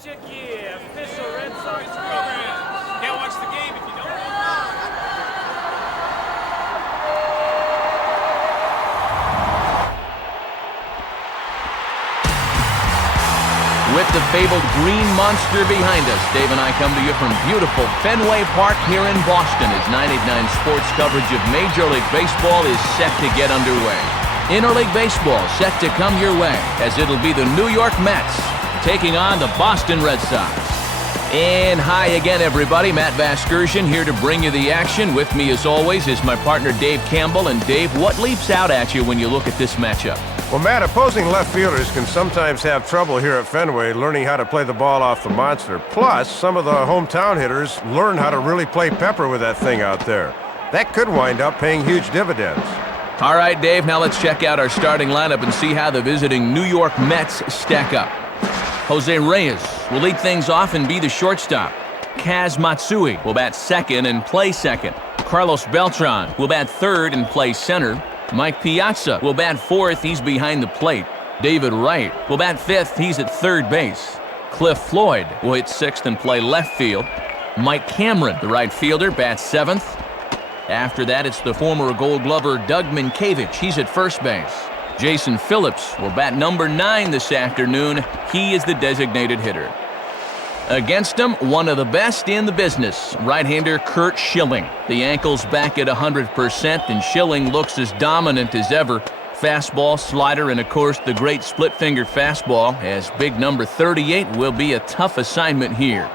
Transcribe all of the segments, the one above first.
Official Red Sox program. Can't watch the game if you don't. With the fabled green monster behind us, Dave and I come to you from beautiful Fenway Park here in Boston as 99 Sports coverage of Major League Baseball is set to get underway. Interleague Baseball set to come your way as it'll be the New York Mets taking on the Boston Red Sox. And hi again, everybody. Matt Vasgersian here to bring you the action. With me, as always, is my partner Dave Campbell. And Dave, what leaps out at you when you look at this matchup? Well, Matt, opposing left fielders can sometimes have trouble here at Fenway learning how to play the ball off the monster. Plus, some of the hometown hitters learn how to really play pepper with that thing out there. That could wind up paying huge dividends. All right, Dave, now let's check out our starting lineup and see how the visiting New York Mets stack up. Jose Reyes will lead things off and be the shortstop. Kaz Matsui will bat second and play second. Carlos Beltran will bat third and play center. Mike Piazza will bat fourth, he's behind the plate. David Wright will bat fifth, he's at third base. Cliff Floyd will hit sixth and play left field. Mike Cameron, the right fielder, bats seventh. After that, it's the former Gold Glover Doug Minkiewicz, he's at first base. Jason Phillips will bat number 9 this afternoon, he is the designated hitter. Against him, one of the best in the business, right-hander Curt Schilling. The ankle's back at 100%, and Schilling looks as dominant as ever. Fastball, slider, and of course the great split-finger fastball, as big number 38 will be a tough assignment here.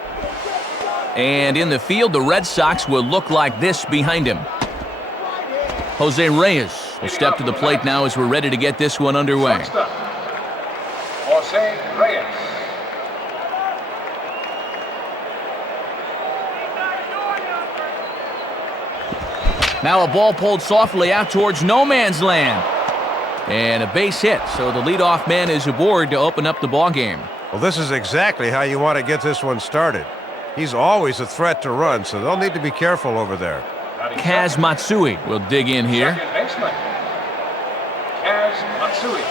And in the field, the Red Sox will look like this behind him. Jose Reyes will step to the plate now as we're ready to get this one underway. Jose Reyes. Now a ball pulled softly out towards no man's land. And a base hit, so the leadoff man is aboard to open up the ball game. Well, this is exactly how you want to get this one started. He's always a threat to run, so they'll need to be careful over there. Kaz Matsui will dig in here. Second baseman. Kaz Matsui.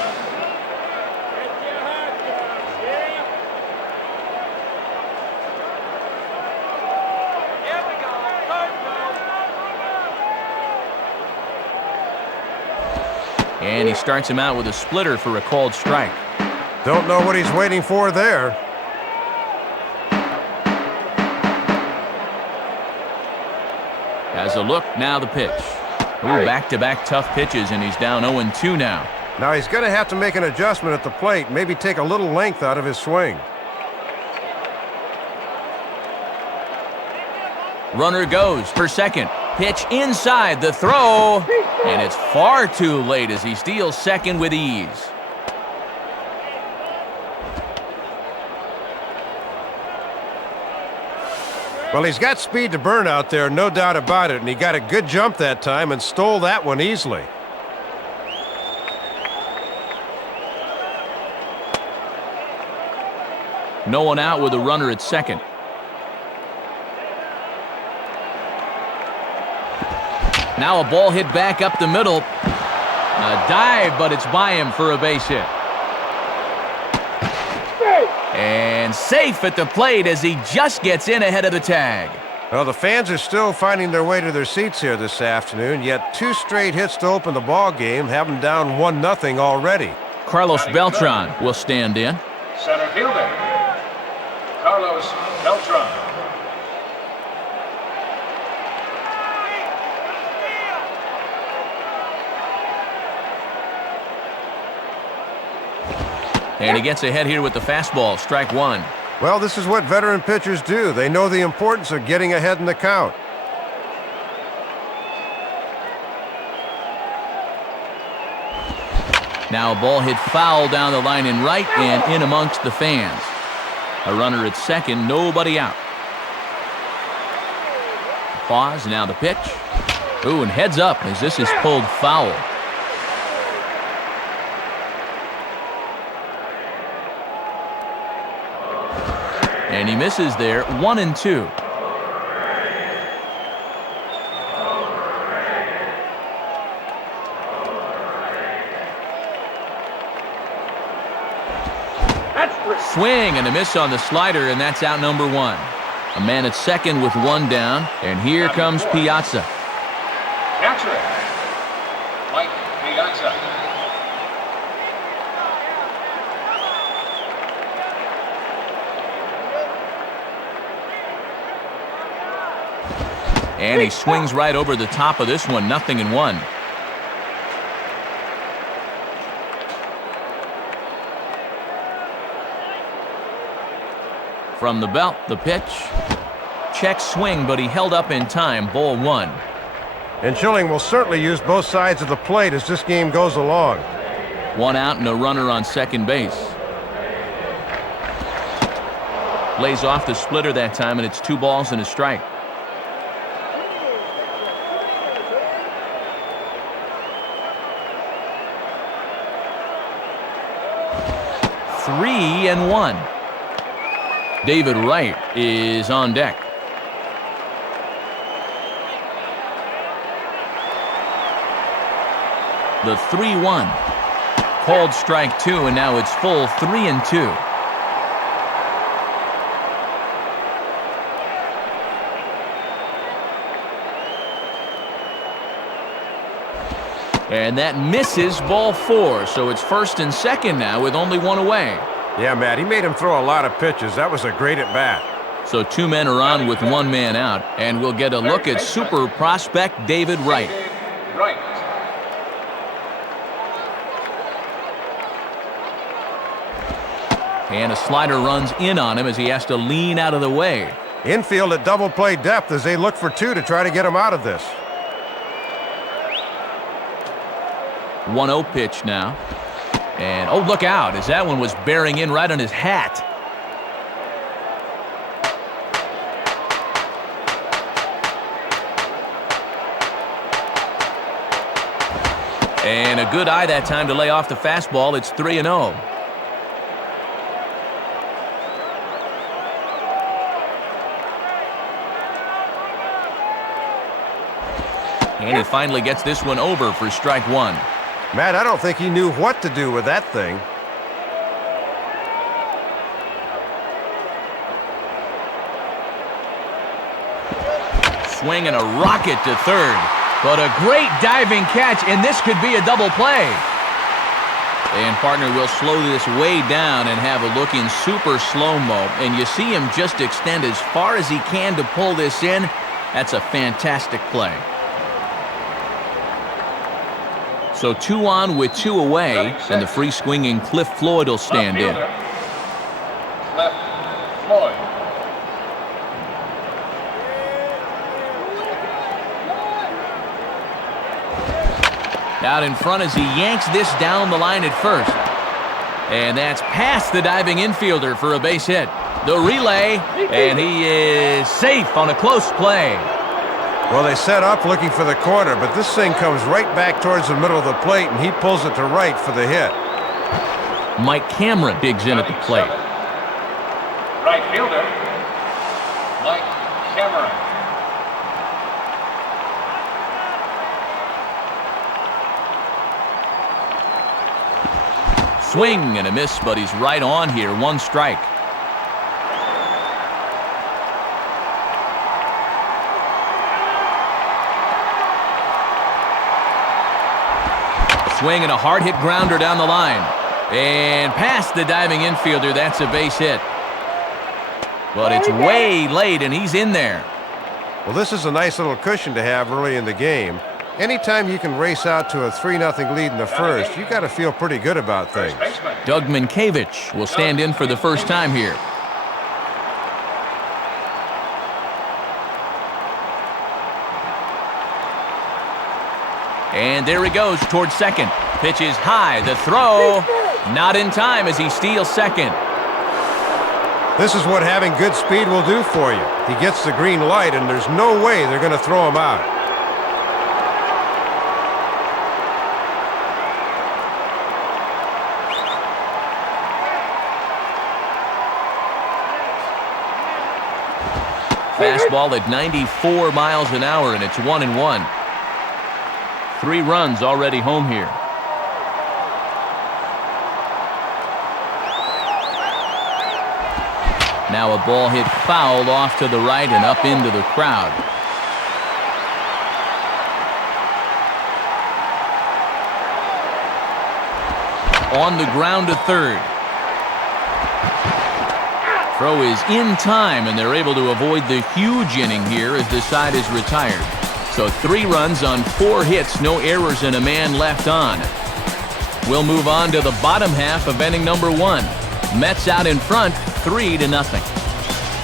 And he starts him out with a splitter for a called strike. Don't know what he's waiting for there. Has a look, now the pitch. Ooh, back-to-back tough pitches, and he's down 0-2 now. Now he's going to have to make an adjustment at the plate, maybe take a little length out of his swing. Runner goes for second. Pitch inside, the throw, and it's far too late as he steals second with ease. Well, he's got speed to burn out there, no doubt about it, and he got a good jump that time and stole that one easily. No one out with a runner at second. Now a ball hit back up the middle. A dive, but it's by him for a base hit. And safe at the plate as he just gets in ahead of the tag. Well, the fans are still finding their way to their seats here this afternoon, yet 2 straight hits to open the ball game have them down 1-0 already. Carlos Beltran will stand in. Center fielder. Carlos Beltran. And he gets ahead here with the fastball, strike one. Well, this is what veteran pitchers do. They know the importance of getting ahead in the count. Now a ball hit foul down the line in right and in amongst the fans. A runner at second, nobody out. Pause, now the pitch. Ooh, and heads up as this is pulled foul. And he misses there, 1-2. Swing and a miss on the slider, and that's out number one. A man at second with one down, and here comes Piazza. Catcher, Mike Piazza. And he swings right over the top of this one, 0-1. From the belt, the pitch. Check swing, but he held up in time, ball one. And Schilling will certainly use both sides of the plate as this game goes along. One out and a runner on second base. Lays off the splitter that time, and it's 2 balls and a strike. Three and one. David Wright is on deck. The 3-1. Called strike two, and now it's full 3-2. And that misses, ball 4, so it's first and second now with only one away. Yeah, Matt, he made him throw a lot of pitches. That was a great at-bat. So 2 men are on with 1 man out, and we'll get a look at super prospect David Wright. Right. And a slider runs in on him as he has to lean out of the way. Infield at double play depth as they look for 2 to try to get him out of this. 1-0 pitch now. And, oh, look out, as that one was bearing in right on his hat. And a good eye that time to lay off the fastball. It's 3-0. And he finally gets this one over for strike one. Matt, I don't think he knew what to do with that thing. Swing and a rocket to third. But a great diving catch, and this could be a double play. And partner will slow this way down and have a look in super slow-mo. And you see him just extend as far as he can to pull this in. That's a fantastic play. So 2 on with 2 away, and the free swinging Cliff Floyd will stand in. Cliff Floyd. Out in front as he yanks this down the line at first. And that's past the diving infielder for a base hit. The relay, and he is safe on a close play. Well, they set up looking for the corner, but this thing comes right back towards the middle of the plate, and he pulls it to right for the hit. Mike Cameron digs in at the plate. Right fielder, Mike Cameron. Swing and a miss, but he's right on here. 1 strike. Swing and a hard-hit grounder down the line. And past the diving infielder, that's a base hit. But it's way late, and he's in there. Well, this is a nice little cushion to have early in the game. Anytime you can race out to a 3-0 lead in the first, you got to feel pretty good about things. Doug Minkiewicz will stand in for the first time here. And there he goes towards second. Pitch is high. The throw, not in time as he steals second. This is what having good speed will do for you. He gets the green light, and there's no way they're going to throw him out. Fastball at 94 miles an hour, and it's 1-1. 3 runs already home here. Now a ball hit foul off to the right and up into the crowd. On the ground to third. Throw is in time, and they're able to avoid the huge inning here as the side is retired. So 3 runs on 4 hits, no errors, and a man left on. We'll move on to the bottom half of inning number 1. Mets out in front, 3-0.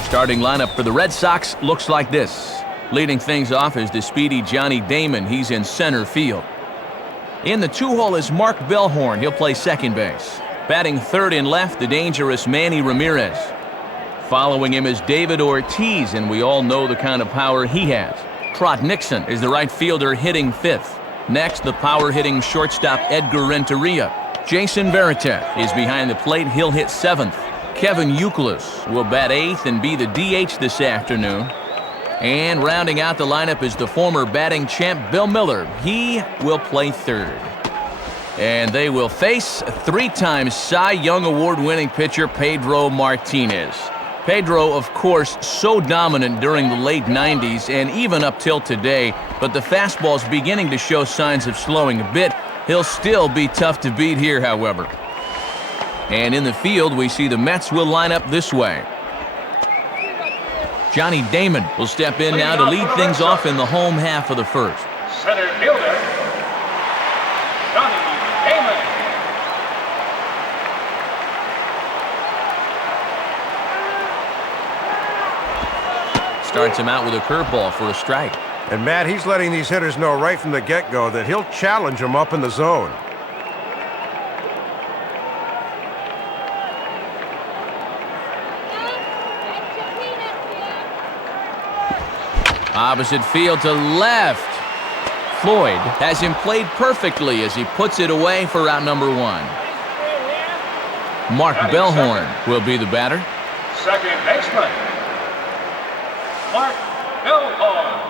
Starting lineup for the Red Sox looks like this. Leading things off is the speedy Johnny Damon. He's in center field. In the 2-hole is Mark Bellhorn. He'll play second base. Batting third and left, the dangerous Manny Ramirez. Following him is David Ortiz, and we all know the kind of power he has. Trot Nixon is the right fielder hitting fifth. Next, the power-hitting shortstop Edgar Renteria. Jason Veritek is behind the plate. He'll hit seventh. Kevin Youkilis will bat eighth and be the DH this afternoon. And rounding out the lineup is the former batting champ Bill Miller. He will play third. And they will face 3-time Cy Young Award-winning pitcher Pedro Martinez. Pedro, of course, so dominant during the late 90s and even up till today, but the fastball's beginning to show signs of slowing a bit. He'll still be tough to beat here, however. And in the field, we see the Mets will line up this way. Johnny Damon will step in now to lead things off in the home half of the first. Center fielder, Johnny Damon. Starts him out with a curveball for a strike. And Matt, he's letting these hitters know right from the get-go that he'll challenge them up in the zone. Opposite field to left. Floyd has him played perfectly as he puts it away for out number 1. Mark Bellhorn will be the batter. Second baseman, Mark Bellhorn.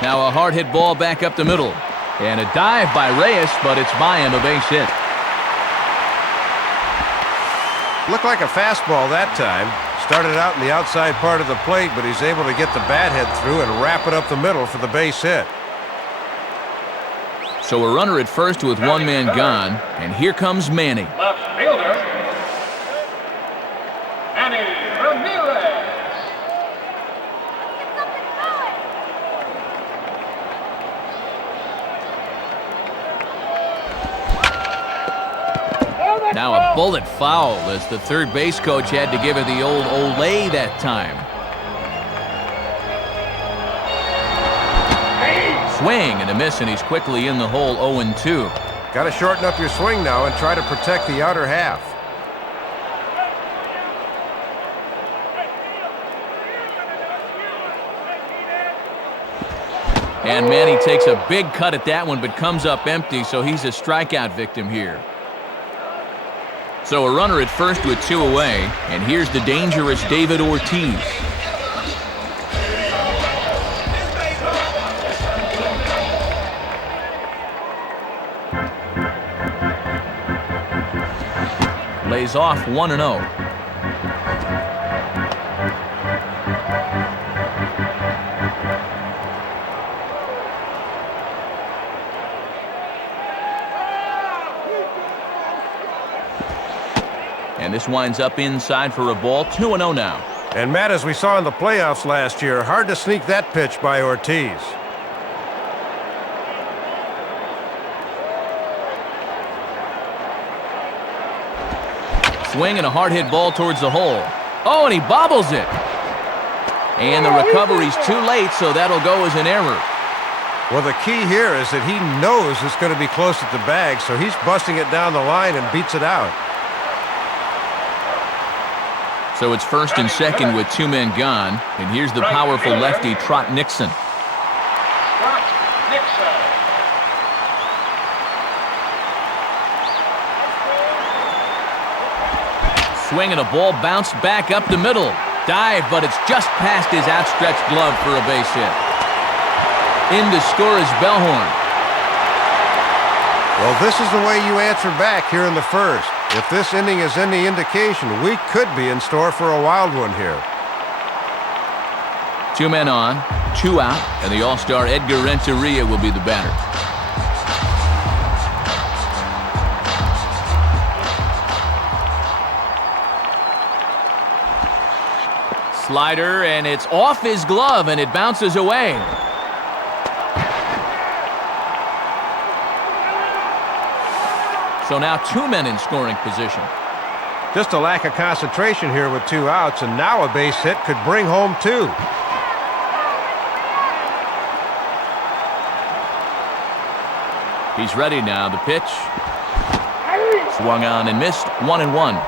Now a hard hit ball back up the middle. And a dive by Reyes, but it's by him, a base hit. Looked like a fastball that time. Started out in the outside part of the plate, but he's able to get the bat head through and wrap it up the middle for the base hit. So a runner at first with one man gone, and here comes Manny. Left fielder, Manny Ramirez. Now a bullet foul as the third base coach had to give it the old Olay that time. Swing and a miss, and he's quickly in the hole 0-2. Got to shorten up your swing now and try to protect the outer half. And Manny takes a big cut at that one, but comes up empty, so he's a strikeout victim here. So a runner at first with 2 away, and here's the dangerous David Ortiz. Lays off 1-0. And this winds up inside for a ball, 2-0 now. And Matt, as we saw in the playoffs last year, hard to sneak that pitch by Ortiz. Swing and a hard hit ball towards the hole. Oh, and he bobbles it. And the recovery's too late, so that'll go as an error. Well, the key here is that he knows it's going to be close at the bag, so he's busting it down the line and beats it out. So it's first and second with 2 men gone. And here's the powerful lefty, Trot Nixon. Trot Nixon. Swing and a ball bounced back up the middle. Dive, but it's just past his outstretched glove for a base hit. In to score is Bellhorn. Well, this is the way you answer back here in the first. If this inning is any indication, we could be in store for a wild one here. 2 men on, 2 out, and the All-Star Edgar Renteria will be the batter. Slider, and it's off his glove, and it bounces away. So now 2 men in scoring position. Just a lack of concentration here with 2 outs, and now a base hit could bring home 2. He's ready now. The pitch. Swung on and missed. 1-1.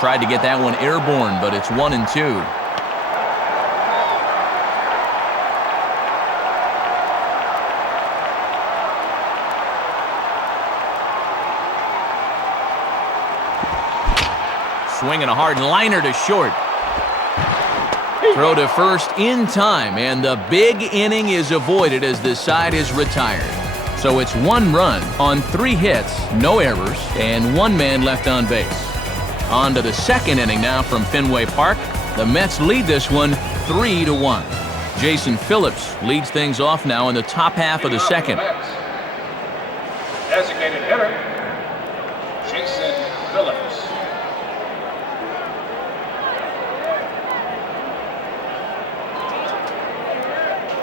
Tried to get that one airborne, but it's 1-2. Swinging a hard liner to short. Throw to first in time, and the big inning is avoided as the side is retired. So it's 1 run on 3 hits, no errors, and 1 man left on base. On to the second inning now from Fenway Park. The Mets lead this one 3-1. Jason Phillips leads things off now in the top half of the second. Designated hitter, Jason Phillips.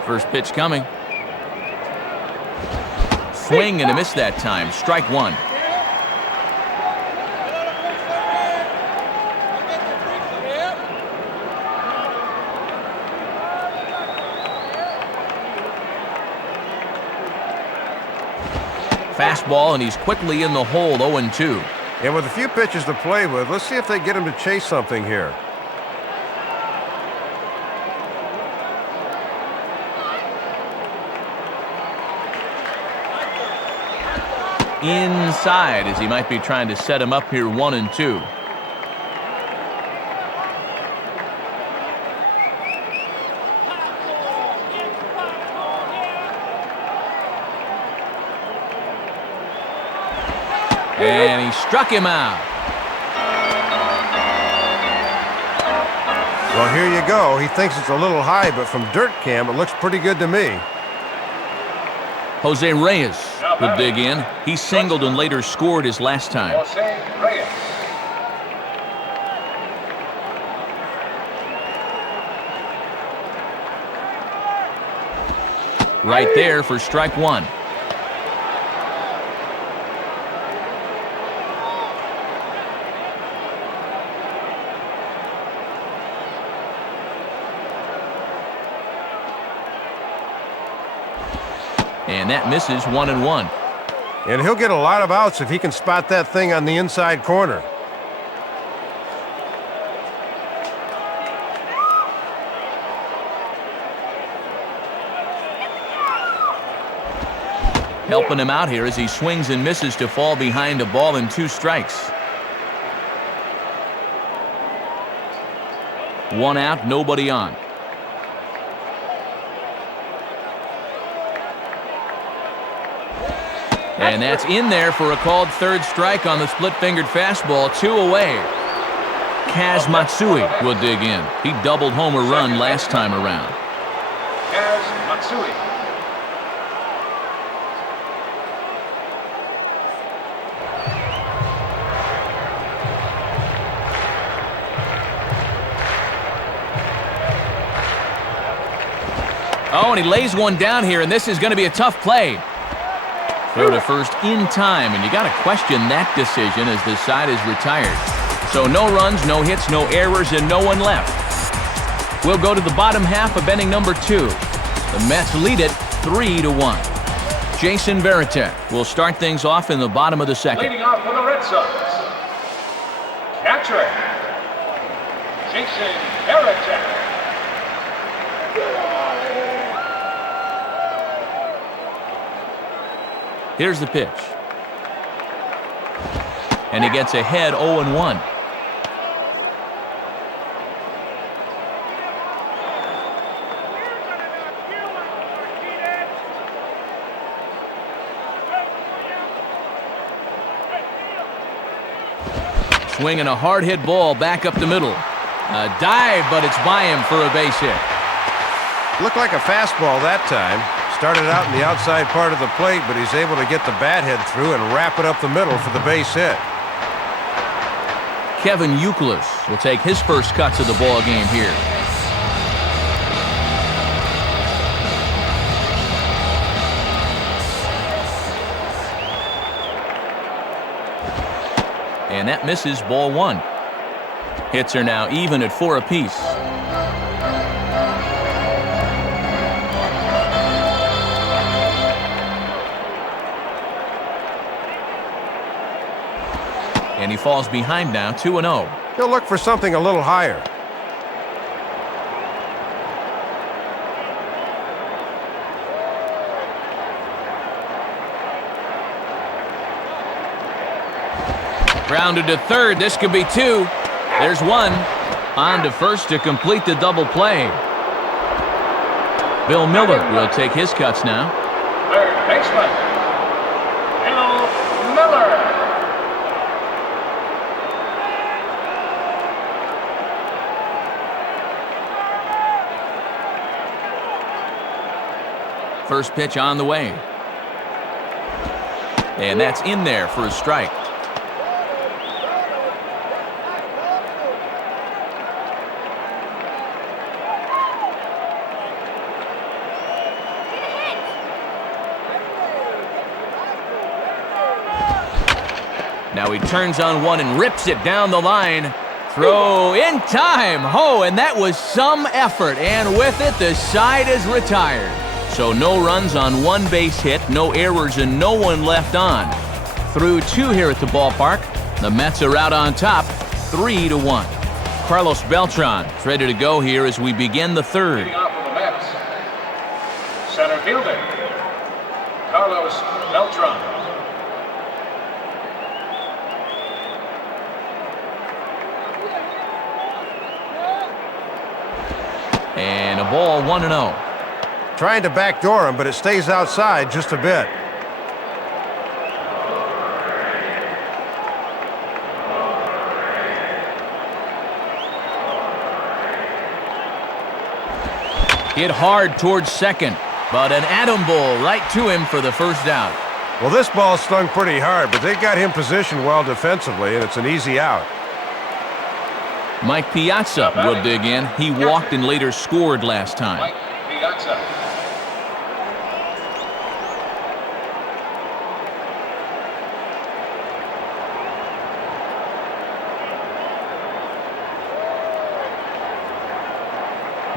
First pitch coming. Swing and a miss that time. Strike 1. Fastball, and he's quickly in the hole, 0-2. And with a few pitches to play with, let's see if they get him to chase something here. Inside, as he might be trying to set him up here, 1-2. And he struck him out. Well, here you go. He thinks it's a little high, but from dirt cam, it looks pretty good to me. Jose Reyes will dig in. He singled and later scored his last time. Jose Reyes. Right there for strike 1. And that misses 1-1. And he'll get a lot of outs if he can spot that thing on the inside corner. Helping him out here as he swings and misses to fall behind a ball and 2 strikes. 1 out, nobody on. And that's in there for a called third strike on the split-fingered fastball, 2 away. Kaz Matsui will dig in. He doubled home a run last time around. Kaz Matsui. Oh, and he lays one down here, and this is going to be a tough play. Throw to first in time, and you got to question that decision as the side is retired. So no runs, no hits, no errors, and no one left. We'll go to the bottom half of inning number 2. The Mets lead it 3-1. Jason Varitek will start things off in the bottom of the second. Leading off for the Red Sox, catcher, Jason Varitek. Here's the pitch. And he gets ahead 0-1. Swinging a hard-hit ball back up the middle. A dive, but it's by him for a base hit. Looked like a fastball that time. Started out in the outside part of the plate, but he's able to get the bat head through and wrap it up the middle for the base hit. Kevin Youkilis will take his first cuts of the ball game here. And that misses, ball one. Hits are now even at 4 apiece. And he falls behind now, 2-0. He'll look for something a little higher. Grounded to third. This could be 2. There's 1. On to first to complete the double play. Bill Miller will take his cuts now. Third baseman, Bill Miller. First pitch on the way. And that's in there for a strike. Now he turns on one and rips it down the line. Throw in time. Oh, and that was some effort. And with it, the side is retired. So no runs on 1 base hit, no errors, and no one left on. Through 2 here at the ballpark. The Mets are out on top, 3-1. Carlos Beltran is ready to go here as we begin the third. Leading off for the Mets, center fielder, Carlos Beltran. And a ball, 1-0. Trying to backdoor him, but it stays outside just a bit. Hit hard towards second, but an atom ball right to him for the first out. Well, this ball stung pretty hard, but they got him positioned well defensively, and it's an easy out. Mike Piazza will dig in. He walked and later scored last time. Mike Piazza.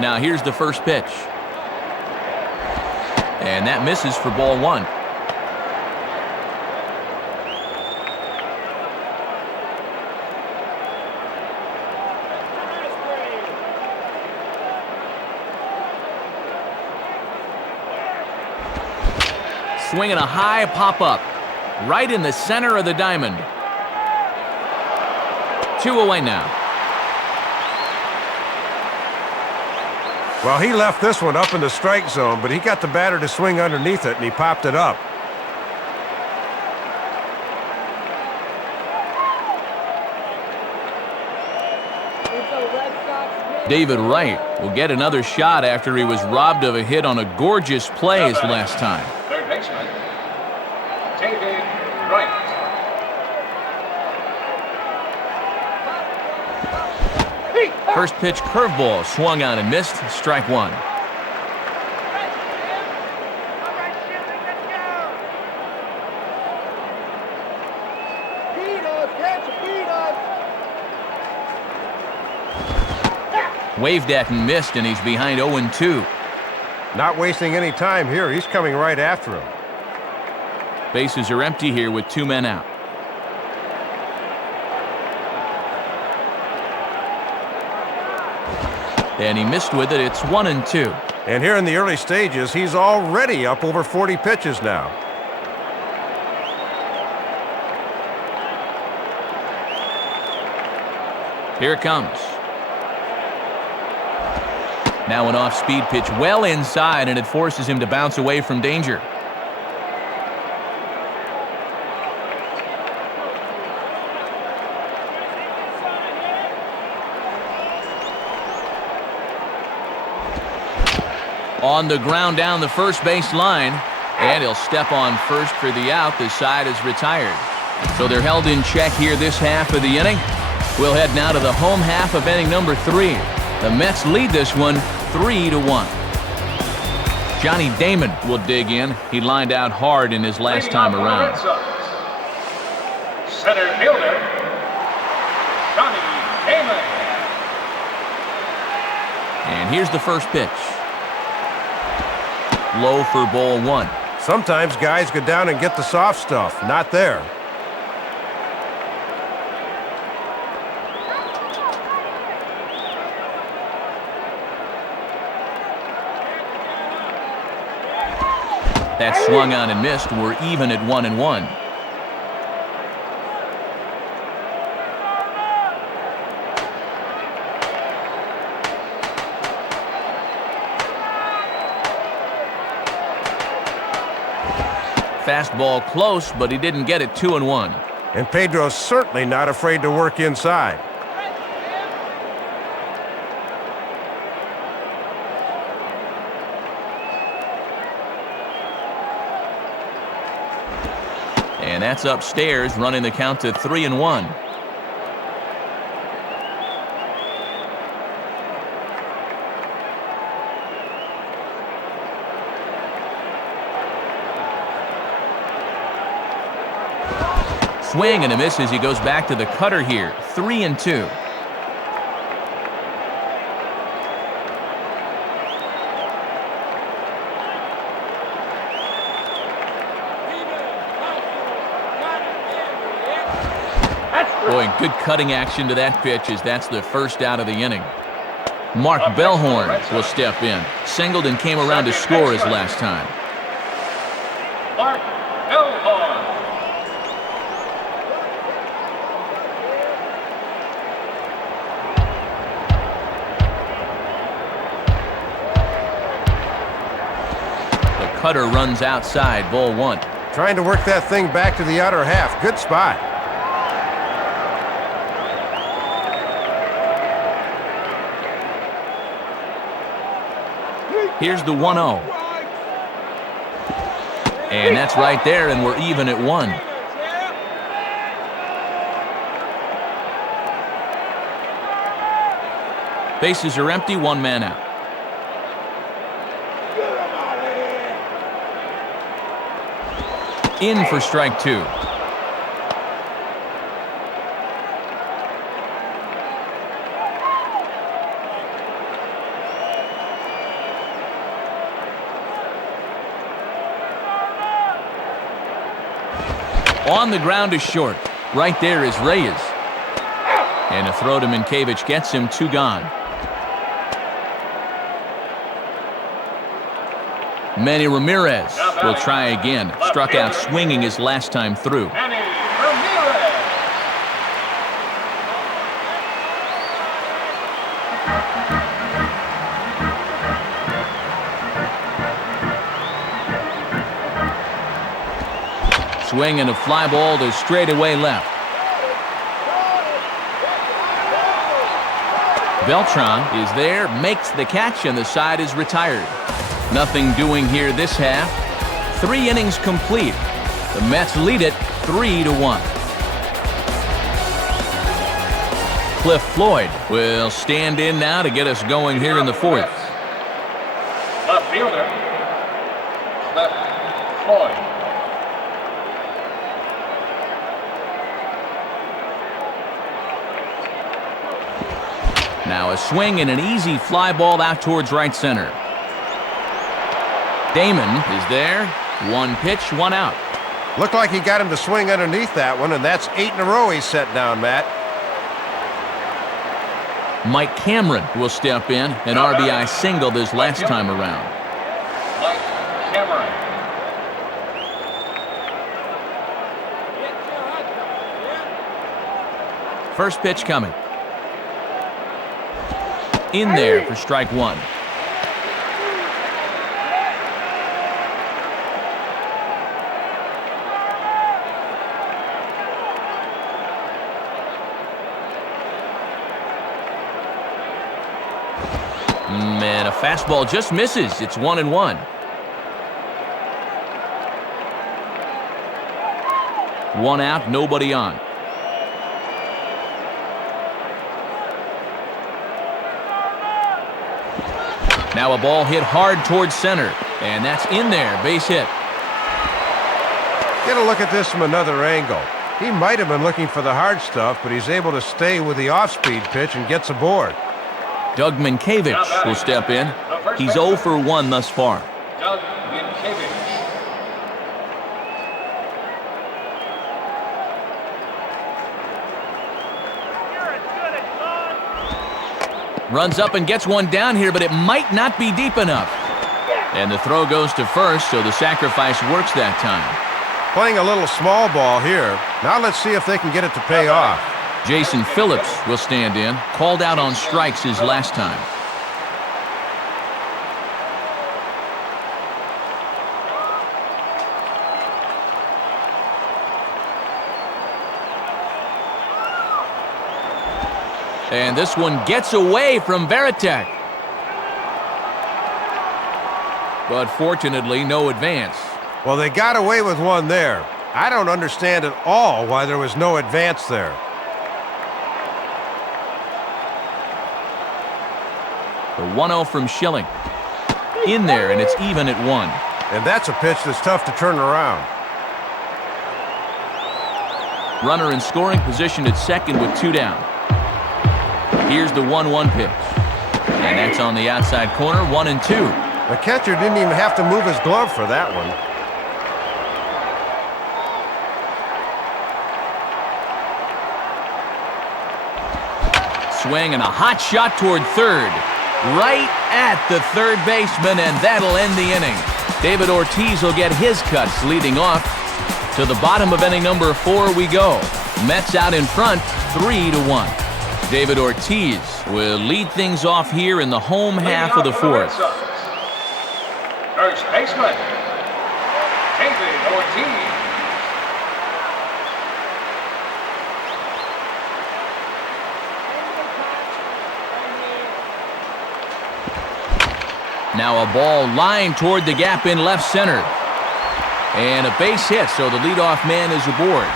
Now here's the first pitch. And that misses for ball 1. Swinging a high pop-up right in the center of the diamond. 2 away now. Well, he left this one up in the strike zone, but he got the batter to swing underneath it, and he popped it up. David Wright will get another shot after he was robbed of a hit on a gorgeous play his last time. Third baseman, David Wright. First pitch curveball swung on and missed. Strike 1. Waved at and missed, and he's behind 0-2. Not wasting any time here. He's coming right after him. Bases are empty here with 2 men out. and he missed with it. It's 1-2. And here in the early stages, he's already up over 40 pitches now. Here it comes. Now an off-speed pitch well inside, and it forces him to bounce away from danger. On the ground down the first base line, and he'll step on first for the out. The side is retired. So they're held in check here this half of the inning. We'll head now to the home half of inning number 3. The Mets lead this one 3-1. Johnny Damon will dig in. He lined out hard in his last time around. Red Sox. Center fielder, Johnny Damon. And here's the first pitch. Low for ball 1. Sometimes guys go down and get the soft stuff. Not there. That swung on and missed. We're even at 1-1. Fastball close, but he didn't get it. 2-1. And Pedro's certainly not afraid to work inside. And that's upstairs, running the count to 3-1. Swing and a miss as he goes back to the cutter here. 3-2. Boy, good cutting action to that pitch as that's the first out of the inning. Mark Bellhorn will step in. Singled and came around to score his last time. Mark Bellhorn. The cutter runs outside, ball 1. Trying to work that thing back to the outer half. Good spot. Here's the 1-0. And that's right there, and we're even at 1. Bases are empty, 1 man out. In for strike 2. On the ground is short. Right there is Reyes. And a throw to Minkiewicz gets him 2 gone. Manny Ramirez will try again. Struck out swinging his last time through. Manny Ramirez. Swing and a fly ball to straightaway left. Beltran is there, makes the catch, and the side is retired. Nothing doing here this half. 3 innings complete. The Mets lead it 3-1. Cliff Floyd will stand in now to get us going here in the 4th. Left fielder, Cliff Floyd. Now a swing and an easy fly ball out towards right center. Damon is there. 1 pitch, 1 out. Looked like he got him to swing underneath that one, and that's 8 in a row he's set down, Matt. Mike Cameron will step in, an RBI single this last time around. Mike Cameron. First pitch coming. In there for strike one. Man, a fastball just misses. It's 1-1. One out, nobody on. Now a ball hit hard towards center, and that's in there, base hit. Get a look at this from another angle. He might have been looking for the hard stuff, but he's able to stay with the off-speed pitch and gets aboard. Doug Minkiewicz will step in. He's 0 for 1 thus far. Doug Minkiewicz. Runs up and gets one down here, but it might not be deep enough. And the throw goes to first, so the sacrifice works that time. Playing a little small ball here. Now let's see if they can get it to pay off. Jason Phillips will stand in. Called out on strikes his last time. And this one gets away from Veritek. But fortunately, no advance. Well, they got away with one there. I don't understand at all why there was no advance there. The 1-0 from Schilling. In there, and it's even at 1. And that's a pitch that's tough to turn around. Runner in scoring position at second with 2 down. Here's the 1-1 pitch. And that's on the outside corner, 1-2. The catcher didn't even have to move his glove for that one. Swing and a hot shot toward third. Right at the third baseman, and that'll end the inning. David Ortiz will get his cuts leading off. To the bottom of inning number 4 we go. Mets out in front, 3-1. David Ortiz will lead things off here in the home half of the fourth. First baseman, David Ortiz. Now a ball lined toward the gap in left center. And a base hit, so the leadoff man is aboard.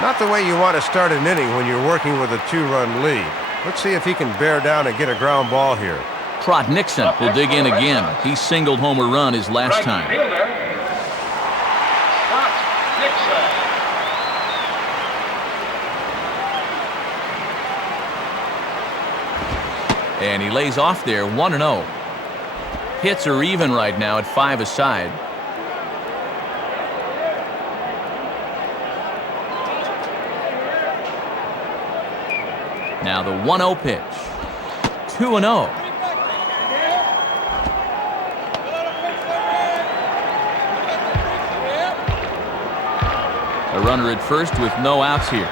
Not the way you want to start an inning when you're working with a 2-run lead. Let's see if he can bear down and get a ground ball here. Trot Nixon will dig in again. He singled home a run his last time. Trot Nixon. And he lays off there, 1-0. Hits are even right now at 5 aside. Now the 1-0 pitch. 2-0. A runner at first with no outs here.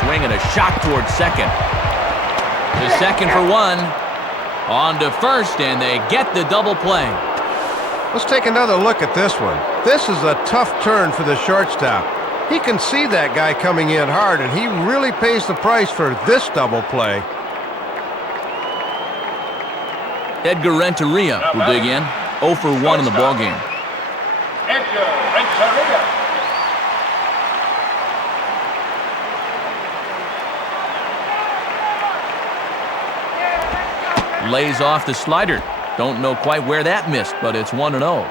Swing and a shot towards second. To second for 1. On to first, and they get the double play. Let's take another look at this one. This is a tough turn for the shortstop. He can see that guy coming in hard, and he really pays the price for this double play. Edgar Renteria will dig in. 0 for 1 in the ballgame. Edgar Renteria. Lays off the slider. Don't know quite where that missed, but it's 1-0.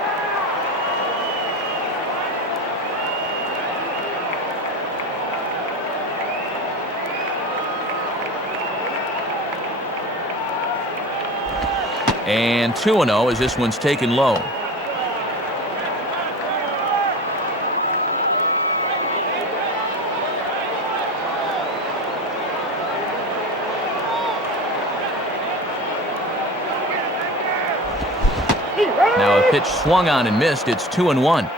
And 2-0 as this one's taken low. Pitch swung on and missed. It's 2-1.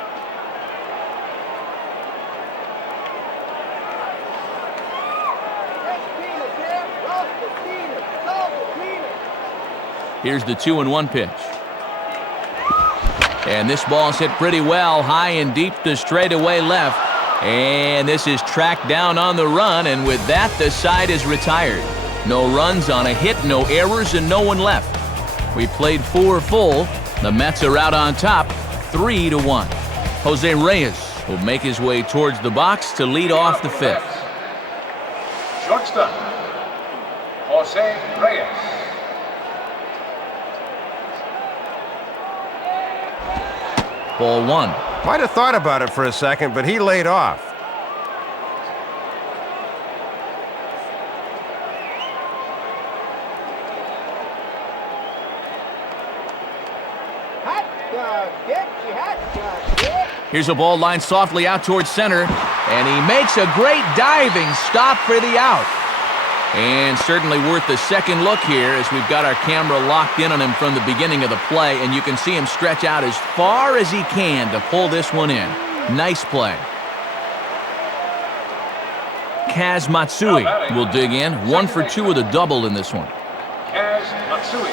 Here's the 2-1 pitch. And this ball's hit pretty well, high and deep to straightaway left. And this is tracked down on the run, and with that, the side is retired. No runs on a hit, no errors, and no one left. We played 4 full. The Mets are out on top, 3-1. Jose Reyes will make his way towards the box to lead off the 5th. Shortstop, Jose Reyes. Ball 1. Might have thought about it for a second, but he laid off. Here's a ball lined softly out towards center, and he makes a great diving stop for the out. And certainly worth the second look here as we've got our camera locked in on him from the beginning of the play, and you can see him stretch out as far as he can to pull this one in. Nice play. Kaz Matsui will dig in, 1 for 2 with a double in this one. Kaz Matsui.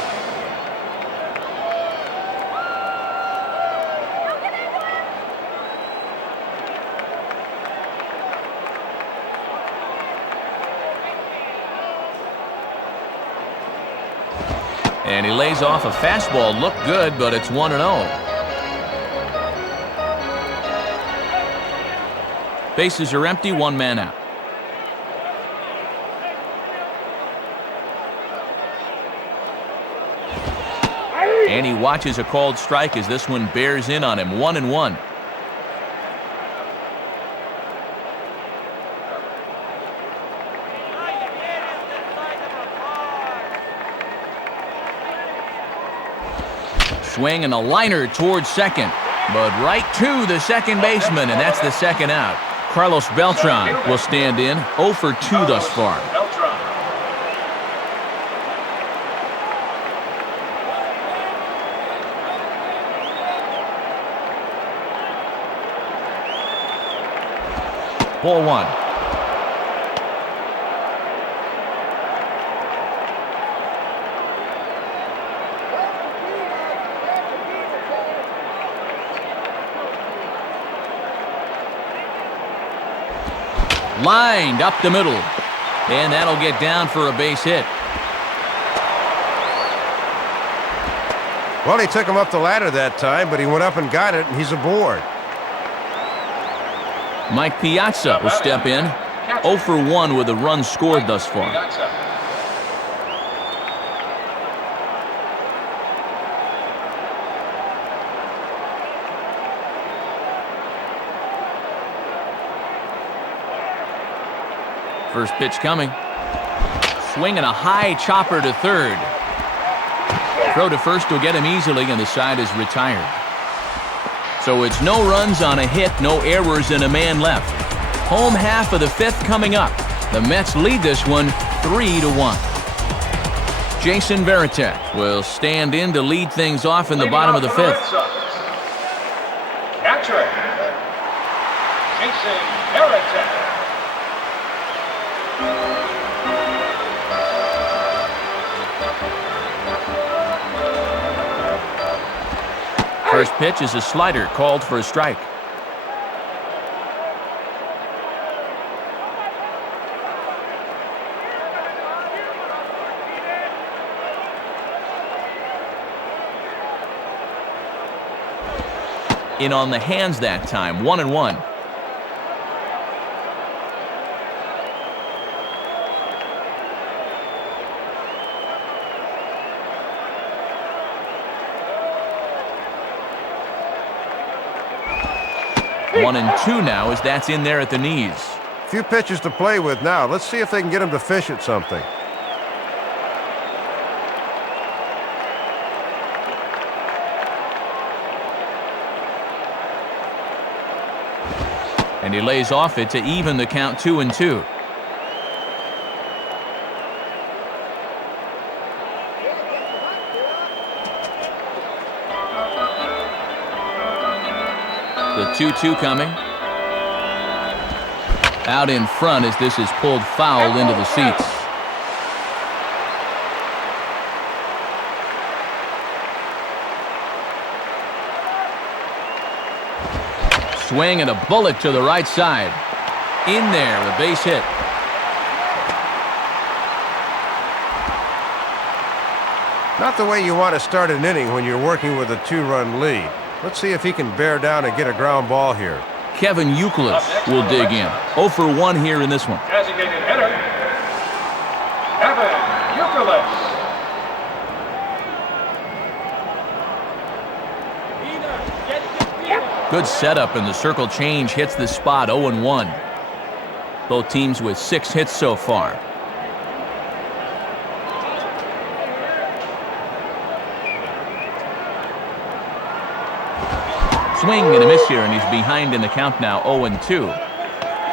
And he lays off a fastball. Looked good, but it's 1-0. Bases are empty, 1 man out. And he watches a called strike as this one bears in on him, 1-1. Swing and a liner towards second, but right to the second baseman, and that's the second out. Carlos Beltran will stand in, 0 for 2 thus far. Ball 1. Lined up the middle, and that'll get down for a base hit. Well, he took him up the ladder that time, but he went up and got it, and he's aboard. Mike Piazza will step in, 0 for 1 with a run scored thus far. First pitch coming. Swinging a high chopper to third. Throw to first will get him easily, and the side is retired. So it's no runs on a hit, no errors, and a man left. Home half of the 5th coming up. The Mets lead this one 3-1. Jason Varitek will stand in to lead things off in the bottom of the 5th. Catcher, Jason Varitek. First pitch is a slider called for a strike. In on the hands that time, 1-1. One and 2 now as that's in there at the knees. Few pitches to play with now. Let's see if they can get him to fish at something. And he lays off it to even the count 2-2. The 2-2 coming. Out in front as this is pulled foul into the seats. Swing and a bullet to the right side. In there, a base hit. Not the way you want to start an inning when you're working with a 2-run lead. Let's see if he can bear down and get a ground ball here. Kevin Youkilis will dig in. 0 for 1 here in this one. Designated hitter, Kevin Youkilis. Good setup, and the circle change hits the spot. 0-1. Both teams with 6 hits so far. Swing and a miss here, and he's behind in the count now. 0-2.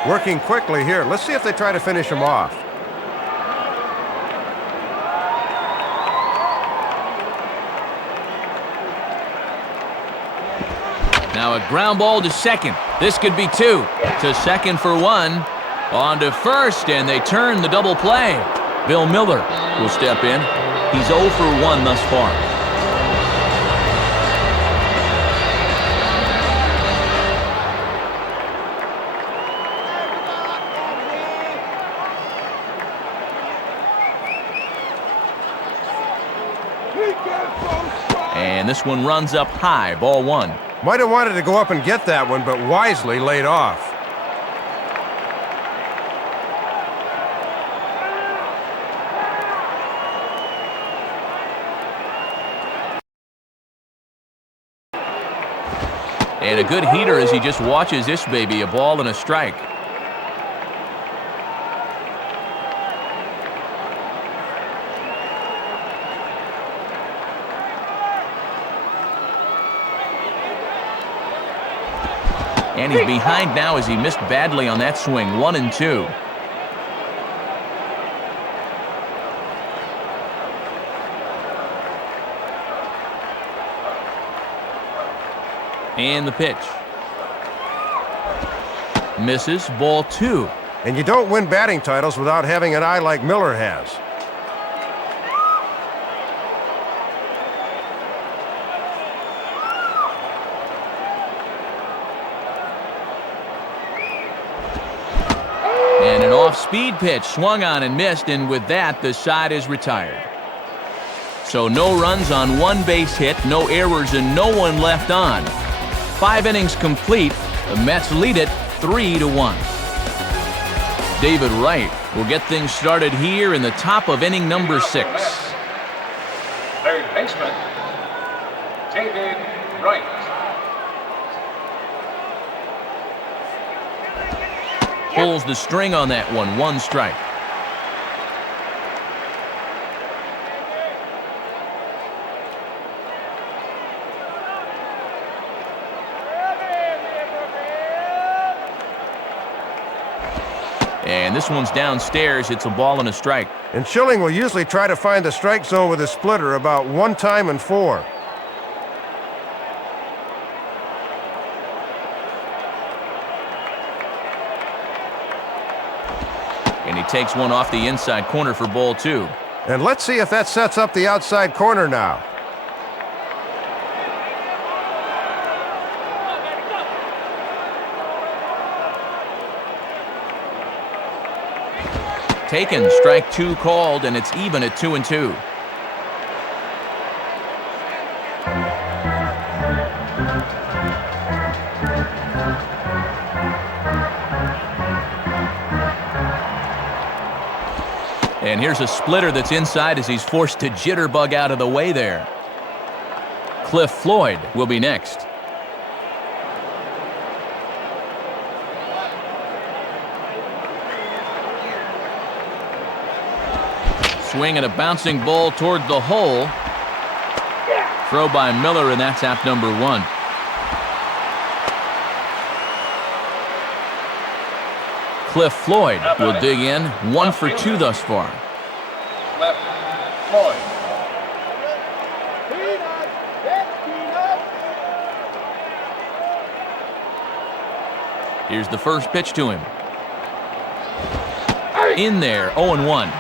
Working quickly here. Let's see if they try to finish him off. Now a ground ball to second. This could be 2. To second for 1. On to first, and they turn the double play. Bill Miller will step in. He's 0 for 1 thus far. And this one runs up high. Ball 1. Might have wanted to go up and get that one, but wisely laid off. And a good heater as he just watches this baby. A ball and a strike. And he's behind now as he missed badly on that swing. 1-2. And the pitch. Misses. Ball 2. And you don't win batting titles without having an eye like Miller has. And an off-speed pitch swung on and missed, and with that, the side is retired. So no runs on 1 base hit, no errors, and no one left on. 5 innings complete. The Mets lead it 3-1. David Wright will get things started here in the top of inning number 6. Third baseman, David Wright. Pulls the string on that one. 1 strike. And this one's downstairs. It's a ball and a strike. And Schilling will usually try to find the strike zone with a splitter about 1 time in 4. And he takes one off the inside corner for ball 2. And let's see if that sets up the outside corner now. Taken. Strike 2 called, and it's even at 2-2. And here's a splitter that's inside as he's forced to jitterbug out of the way there. Cliff Floyd will be next. Swing and a bouncing ball toward the hole. Throw by Miller, and that's out number 1. Cliff Floyd will dig in. 1 for 2 thus far. Cliff Floyd. Here's the first pitch to him. In there, 0-1.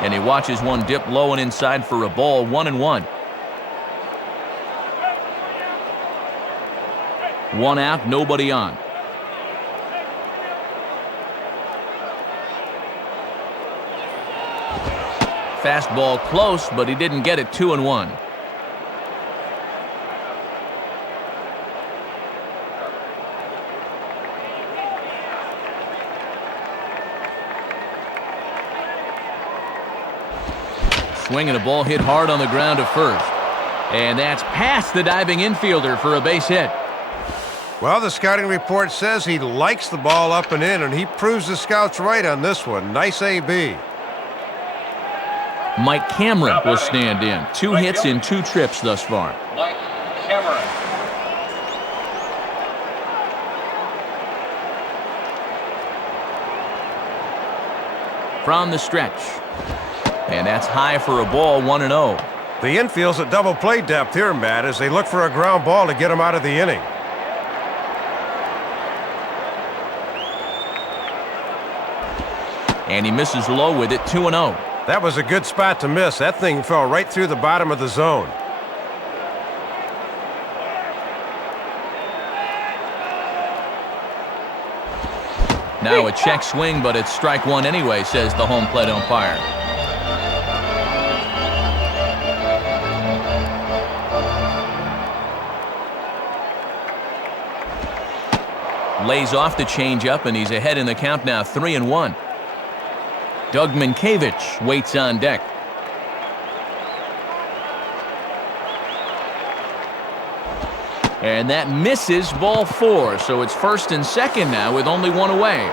And he watches one dip low and inside for a ball, 1-1. One out, nobody on. Fastball close, but he didn't get it. 2-1. Swinging a ball hit hard on the ground to first. And that's past the diving infielder for a base hit. Well, the scouting report says he likes the ball up and in, and he proves the scouts right on this one. Nice AB. Mike Cameron will stand in. 2 hits in 2 trips thus far. Mike Cameron. From the stretch. And that's high for a ball, 1-0. The infield's at double play depth here, Matt, as they look for a ground ball to get him out of the inning. And he misses low with it, 2-0. That was a good spot to miss. That thing fell right through the bottom of the zone. Now a check swing, but it's strike one anyway, says the home plate umpire. Lays off the changeup, and he's ahead in the count now, 3-1. Doug Minkiewicz waits on deck. And that misses, ball 4, so it's first and second now with only 1 away.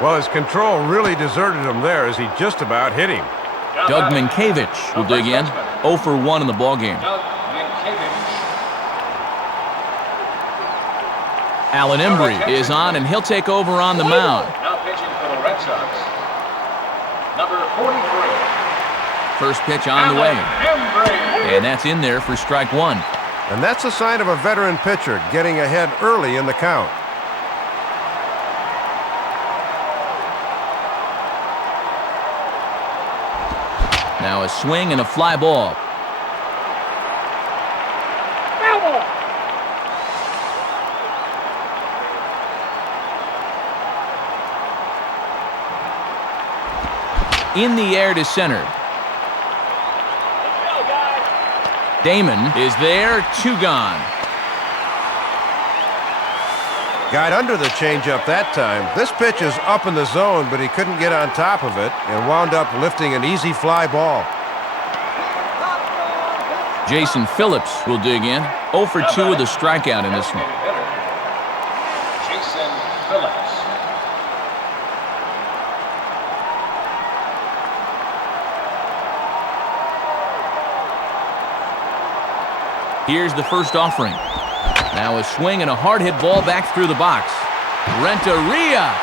Well, his control really deserted him there as he just about hit him. Doug Minkiewicz will dig in, 0 for 1 in the ballgame. Alan Embry is on, and he'll take over on the mound. Now pitching for the Red Sox, number 43. First pitch on the way. And that's in there for strike 1. And that's a sign of a veteran pitcher getting ahead early in the count. Now a swing and a fly ball. In the air to center. Damon is there, 2 gone. Got under the changeup that time. This pitch is up in the zone, but he couldn't get on top of it and wound up lifting an easy fly ball. Jason Phillips will dig in, 0 for 2 with a strikeout in this one. Jason Phillips. Here's the first offering. Now a swing and a hard hit ball back through the box. Renteria.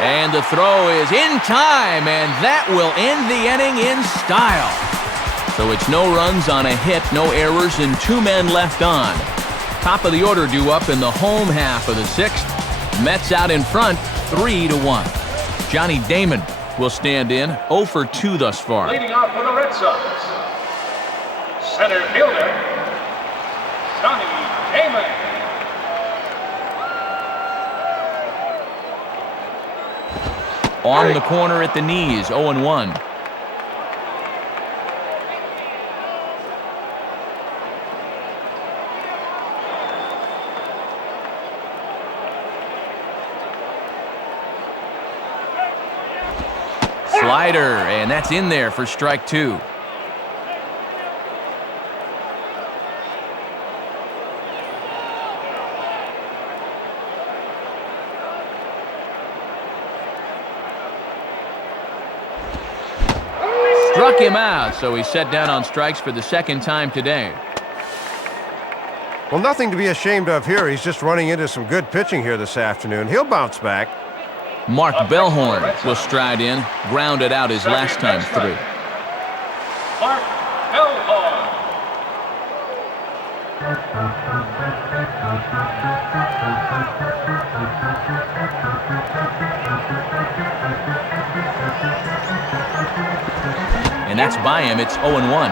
And the throw is in time, and that will end the inning in style. So it's no runs on a hit, no errors, and 2 men left on. Top of the order due up in the home half of the 6th. Mets out in front, 3-1. Johnny Damon will stand in, 0 for 2 thus far. Leading off for the Red Sox, center fielder, Johnny Damon. On the corner at the knees, 0-1. Slider, and that's in there for strike 2. Struck him out, so he's set down on strikes for the 2nd time today. Well, nothing to be ashamed of here. He's just running into some good pitching here this afternoon. He'll bounce back. Mark Bellhorn will stride in, grounded out his last time through. Mark Bellhorn. And that's by him. It's 0-1.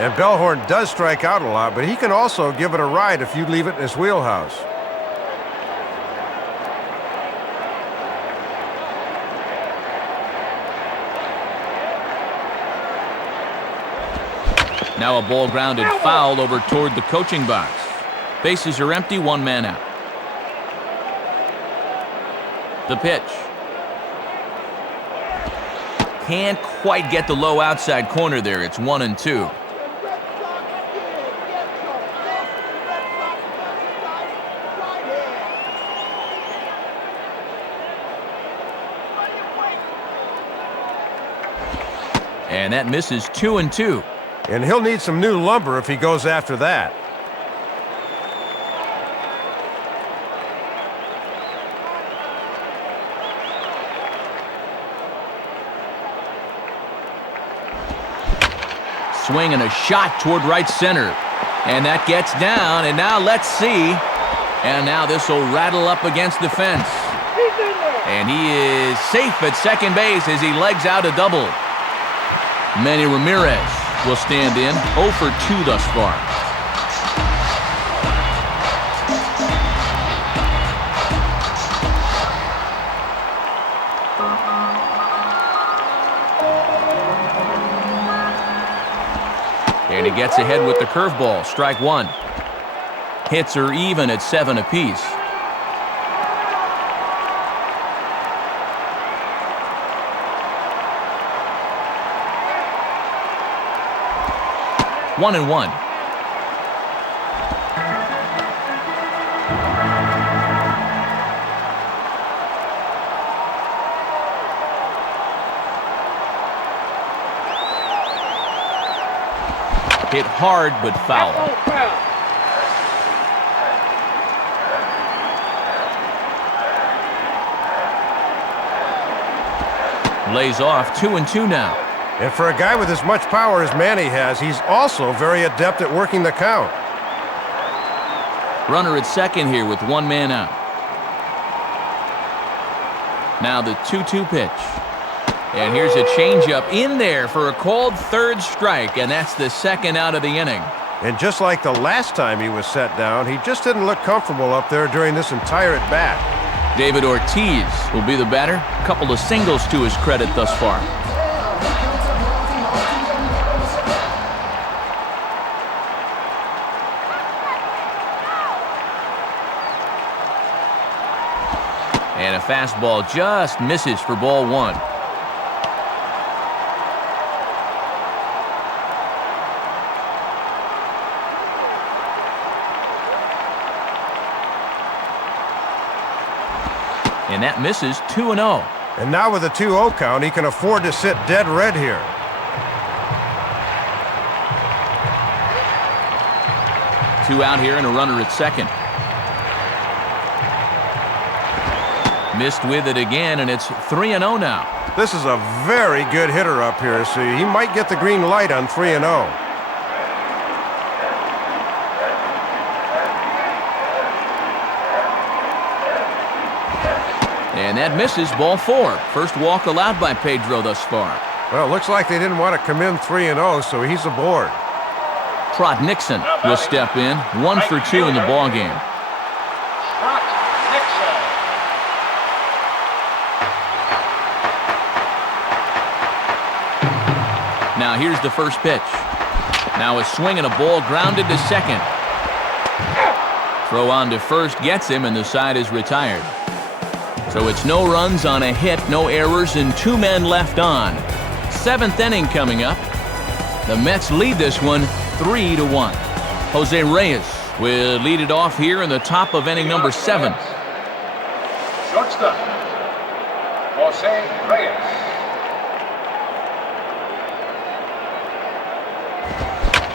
And Bellhorn does strike out a lot, but he can also give it a ride if you leave it in his wheelhouse. Now a ball grounded foul over toward the coaching box. Bases are empty, one man out. The pitch. Can't quite get the low outside corner there. It's 1-2. And that misses 2-2. And he'll need some new lumber if he goes after that. Swing and a shot toward right center. And that gets down, and now let's see. And now this will rattle up against the fence. And he is safe at second base as he legs out a double. Manny Ramirez will stand in, 0 for 2 thus far. And he gets ahead with the curveball, strike one. Hits are even at 7 apiece. One and one. Hit hard but foul. Lays off 2-2 now. And for a guy with as much power as Manny has, he's also very adept at working the count. Runner at second here with one man out. Now the 2-2 pitch. And here's a changeup in there for a called third strike, and that's the second out of the inning. And just like the last time he was set down, he just didn't look comfortable up there during this entire at-bat. David Ortiz will be the batter. A couple of singles to his credit thus far. And a fastball just misses for ball one. And that misses 2-0. And now with a 2-0 count, he can afford to sit dead red here. Two out here and a runner at second. Missed with it again, and it's 3-0 now. This is a very good hitter up here, so he might get the green light on 3-0. And that misses ball four. First walk allowed by Pedro thus far. Well, it looks like they didn't want to come in 3-0, so he's aboard. Trot Nixon will step in, 1 for 2 in the ballgame. Now here's the first pitch. Now a swing and a ball grounded to second. Throw on to first gets him, and the side is retired. So it's no runs on a hit, no errors, and 2 men left on. 7th inning coming up. The Mets lead this one 3-1. Jose Reyes will lead it off here in the top of inning number 7. Shortstop, Jose Reyes.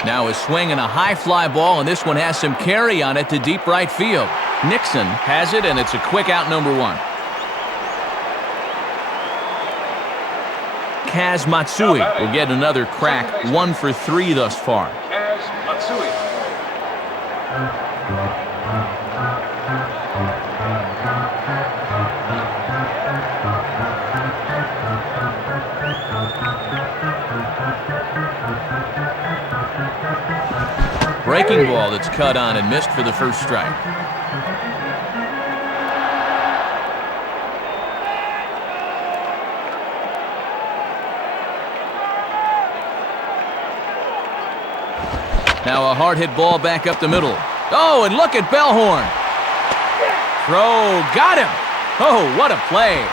Now a swing and a high fly ball, and this one has some carry on it to deep right field. Nixon has it, and it's a quick out number 1. Kaz Matsui will get another crack, 1 for 3 thus far. Kaz Matsui. Breaking ball that's cut on and missed for the first strike. Now a hard hit ball back up the middle. Oh, and look at Bellhorn. Throw, got him. Oh, what a play.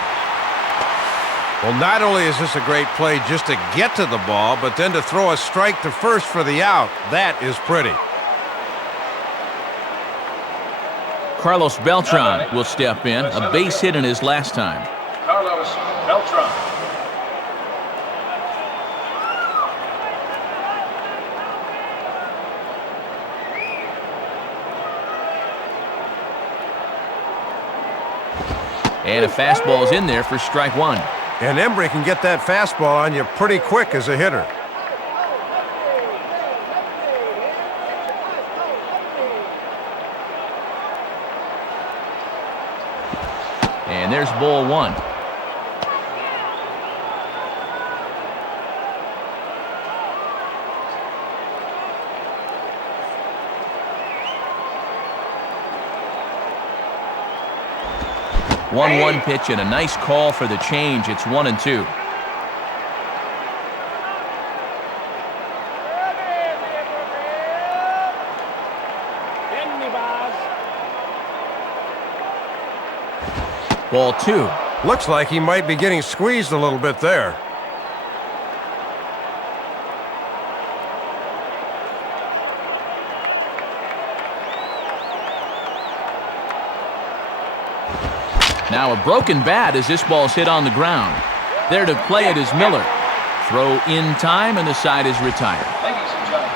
Well, not only is this a great play just to get to the ball, but then to throw a strike to first for the out. That is pretty. Carlos Beltran will step in, a base hit in his last time. Carlos Beltran. And a fastball is in there for strike 1. And Embry can get that fastball on you pretty quick as a hitter. And there's ball 1. One pitch and a nice call for the change. It's 1-2. Ball 2. Looks like he might be getting squeezed a little bit there. Now a broken bat as this ball's hit on the ground. There to play it is Miller. Throw in time and the side is retired.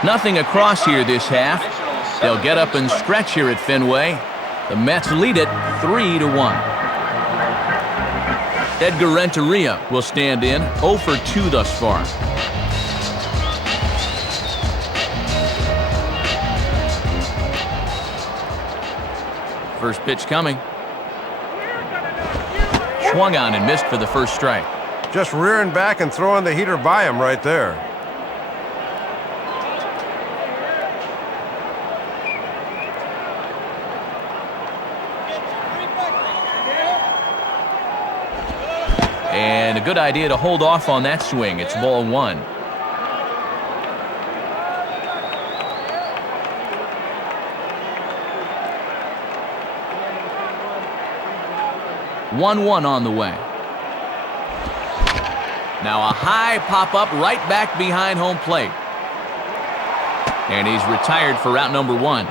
Nothing across here this half. They'll get up and stretch here at Fenway. The Mets lead it 3-1. Edgar Renteria will stand in, 0 for 2 thus far. First pitch coming. Swung on and missed for the first strike. Just rearing back and throwing the heater by him right there. And a good idea to hold off on that swing. It's ball 1. One on the way. Now a high pop-up right back behind home plate. And he's retired for route number 1.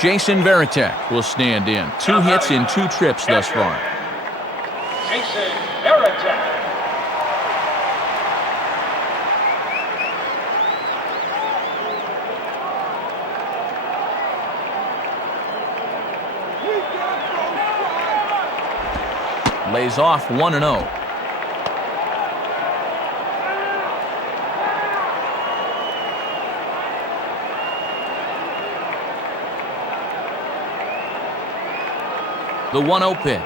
Jason Varitek will stand in. 2 hits in 2 trips thus far. Jason Varitek. Lays off 1-0. The 1-0 pitch.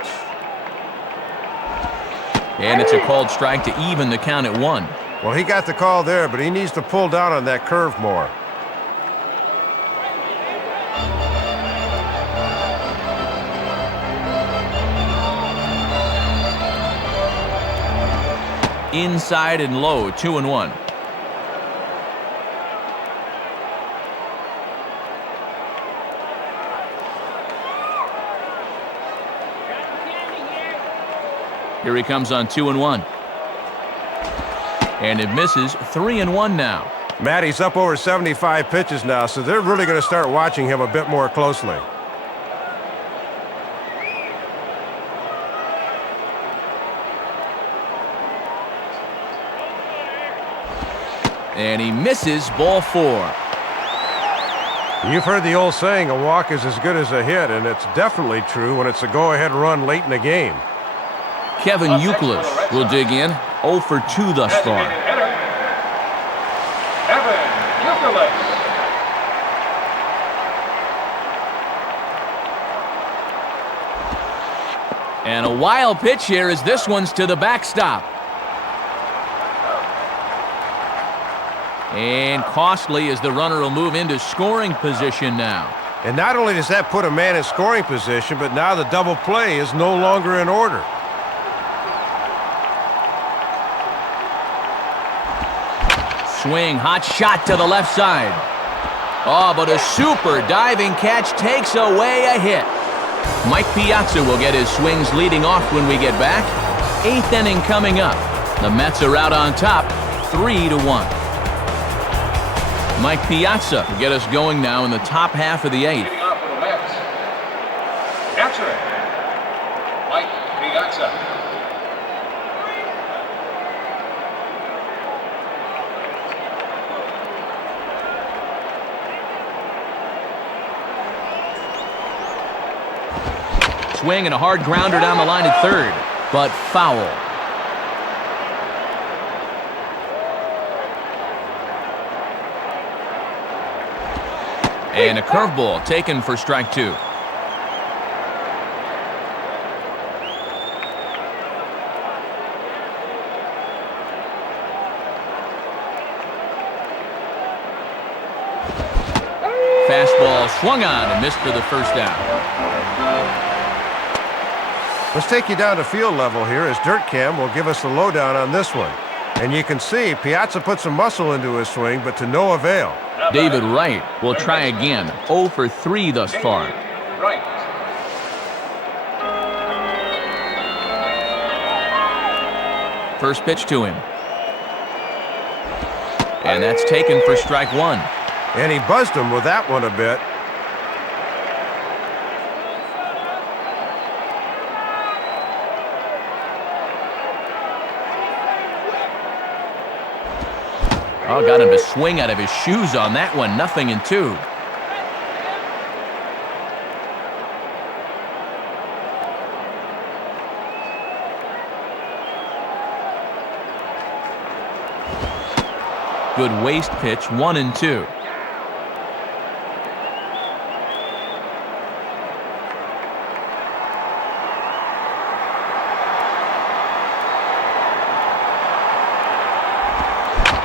And it's a called strike to even the count at 1. Well, he got the call there, but he needs to pull down on that curve more. Inside and low, 2-1. Here he comes on 2-1. And it misses. 3-1 now. Matty's up over 75 pitches now, so they're really going to start watching him a bit more closely. And he misses, ball 4. You've heard the old saying, a walk is as good as a hit, and it's definitely true when it's a go-ahead run late in the game. Kevin Youkilis will dig in, 0 for 2 thus far. Designated hitter, Evan Youkilis. And a wild pitch here as this one's to the backstop. And costly as the runner will move into scoring position now. And not only does that put a man in scoring position, but now the double play is no longer in order. Swing, hot shot to the left side. Oh, but a super diving catch takes away a hit. Mike Piazza will get his swings leading off when we get back. 8th inning coming up. The Mets are out on top, 3-1. Mike Piazza will get us going now in the top half of the 8th. Leading off for the Mets, catcher, Mike Piazza. Swing and a hard grounder down the line at third, but foul. And a curveball taken for strike 2. Fastball swung on and missed for the first out. Let's take you down to field level here as Dirt Cam will give us the lowdown on this one. And you can see Piazza put some muscle into his swing, but to no avail. David Wright will try again. 0 for 3 thus far. Right. First pitch to him. And that's taken for strike 1. And he buzzed him with that one a bit. Oh, got him to swing out of his shoes on that one. 0-2. Good waist pitch, 1-2.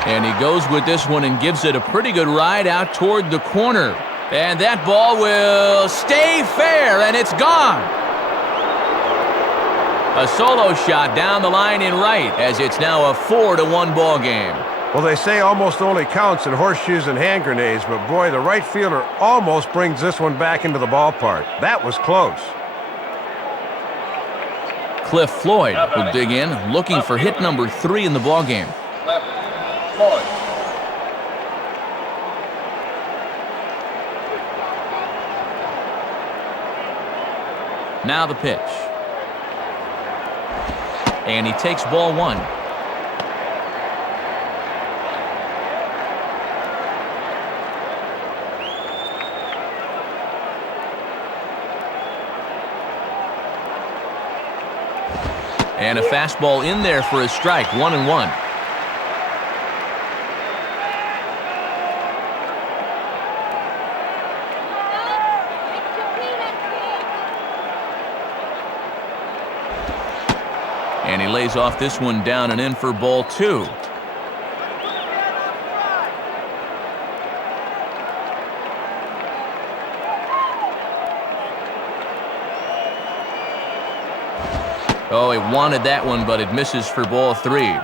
And he goes with this one and gives it a pretty good ride out toward the corner. And that ball will stay fair, and it's gone. A solo shot down the line in right as it's now a 4-1 ball game. Well, they say almost only counts in horseshoes and hand grenades, but boy, the right fielder almost brings this one back into the ballpark. That was close. Cliff Floyd will dig in, looking for hit number 3 in the ball game. Cliff Floyd. Now the pitch. And he takes ball 1. And a fastball in there for a strike, 1-1. And he lays off this one down and in for ball 2. Oh, he wanted that one, but it misses for ball 3.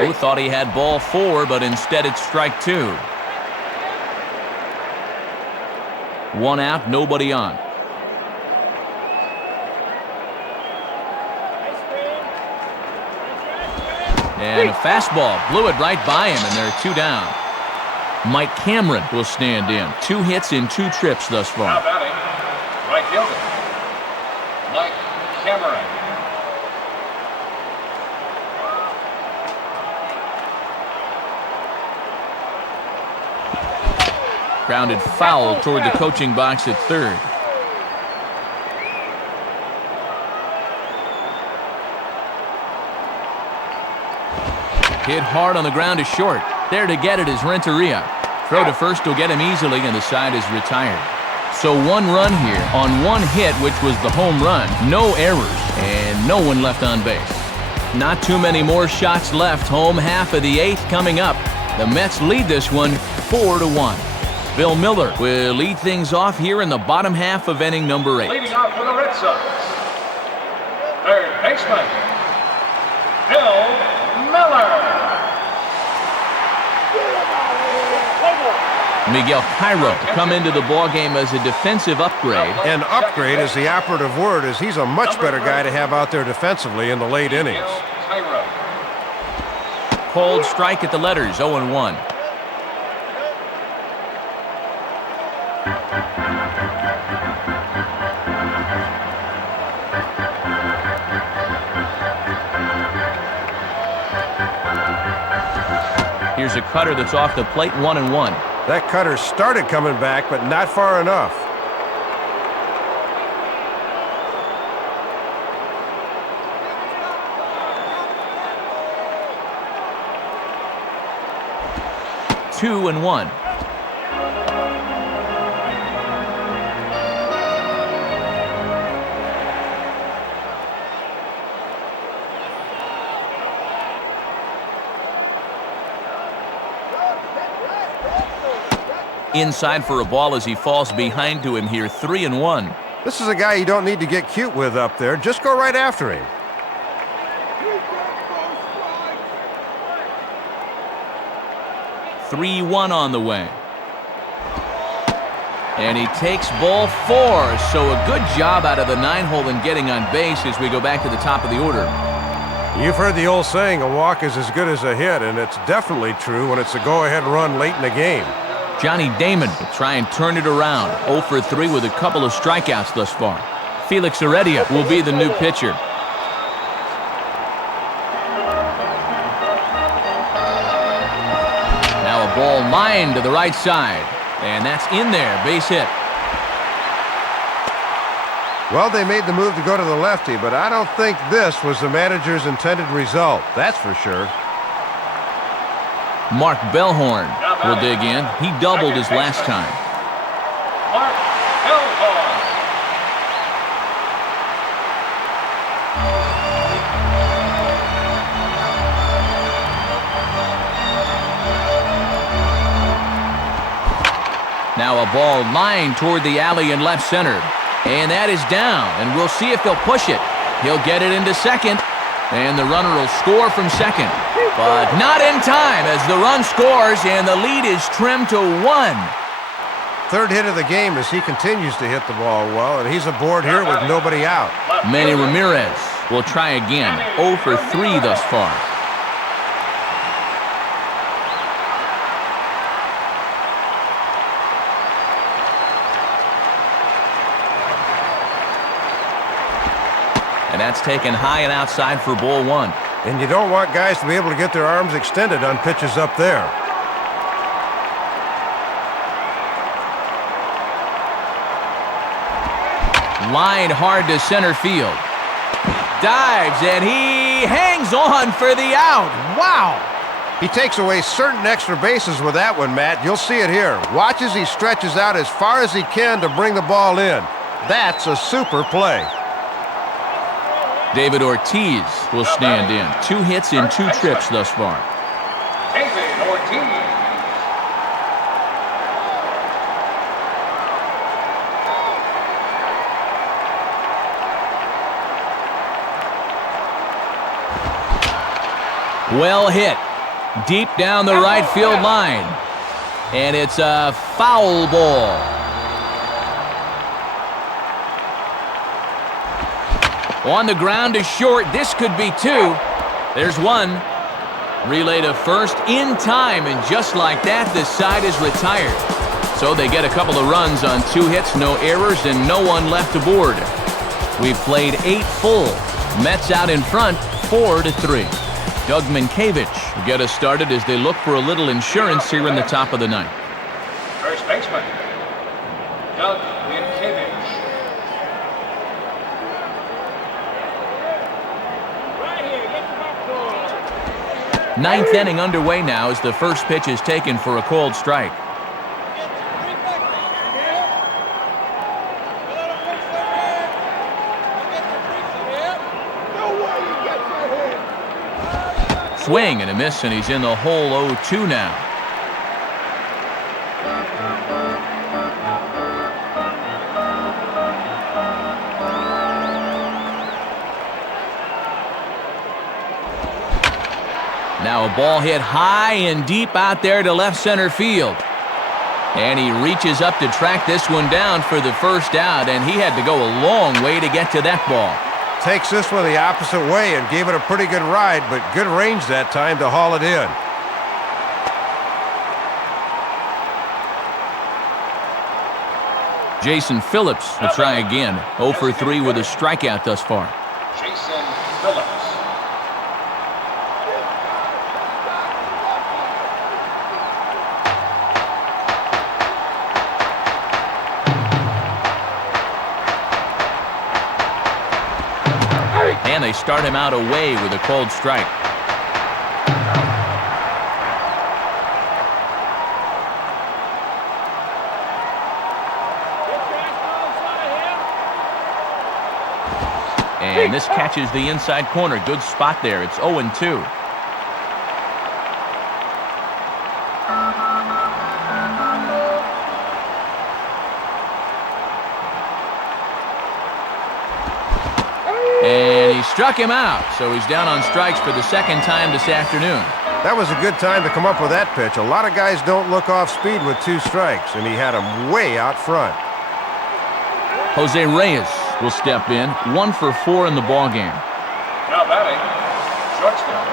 Who thought he had ball 4, but instead it's strike 2. 1 out, nobody on. And a fastball blew it right by him, and there are 2 down. Mike Cameron will stand in. 2 hits in 2 trips thus far. Now batting, right fielder, Mike Cameron. Grounded foul toward the coaching box at third. Hit hard on the ground is short. There to get it is Renteria. Throw to first will get him easily, and the side is retired. So one run here on one hit, which was the home run. No errors, and no one left on base. Not too many more shots left. Home half of the eighth coming up. The Mets lead this one 4-1. Bill Miller will lead things off here in the bottom half of inning number 8. Leading off for the Red Sox, third baseman, Bill Miller. Miguel Cairo come into the ballgame as a defensive upgrade. And upgrade is the operative word, as he's a much better guy to have out there defensively in the late innings. Cold strike at the letters, 0-1. Here's a cutter that's off the plate, 1-1. That cutter started coming back, but not far enough. Two and one. Inside for a ball as he falls behind to him here, 3-1. This is a guy you don't need to get cute with up there. Just go right after him. (3-1) on the way. And he takes ball 4. So a good job out of the 9-hole in getting on base as we go back to the top of the order. You've heard the old saying, a walk is as good as a hit, and it's definitely true when it's a go-ahead run late in the game. Johnny Damon will try and turn it around. 0 for 3 with a couple of strikeouts thus far. Felix Heredia will be the new pitcher. Now a ball lined to the right side. And that's in there, base hit. Well, they made the move to go to the lefty, but I don't think this was the manager's intended result. That's for sure. Mark Bellhorn will dig in. He doubled his last time. Mark Bellhorn. Now a ball lined toward the alley in left center. And that is down, and we'll see if they'll push it. He'll get it into second, and the runner will score from second. But not in time as the run scores and the lead is trimmed to 1. Third hit of the game as he continues to hit the ball well, and he's aboard here with nobody out. Manny Ramirez will try again. 0 for 3 thus far. And that's taken high and outside for ball 1. And you don't want guys to be able to get their arms extended on pitches up there. Lined hard to center field. Dives, and he hangs on for the out. Wow! He takes away certain extra bases with that one, Matt. You'll see it here. Watch as he stretches out as far as he can to bring the ball in. That's a super play. David Ortiz will stand in. 2 hits in 2 trips thus far. David Ortiz. Well hit. Deep down the right field line. And it's a foul ball. On the ground is short. This could be 2. There's 1. Relay to first in time, and just like that, the side is retired. So they get a couple of runs on 2 hits, no errors, and no one left aboard. We've played 8 full. Mets out in front, 4-3. Doug Minkiewicz will get us started as they look for a little insurance here in the top of the 9th. First baseman, Doug Yankiewicz. Ninth inning underway now as the first pitch is taken for a called strike. Swing and a miss, and he's in the hole 0-2 now. Now a ball hit high and deep out there to left center field. And he reaches up to track this one down for the first out, and he had to go a long way to get to that ball. Takes this one the opposite way and gave it a pretty good ride, but good range that time to haul it in. Jason Phillips will try again. 0 for 3 with a strikeout thus far. Jason Phillips. And they start him out away with a called strike. And this catches the inside corner. Good spot there. It's 0-2. And he struck him out, so he's down on strikes for the second time this afternoon. That was a good time to come up with that pitch. A lot of guys don't look off speed with 2 strikes, and he had him way out front. Jose Reyes will step in. 1 for 4 in the ballgame. Now batting, shortstop,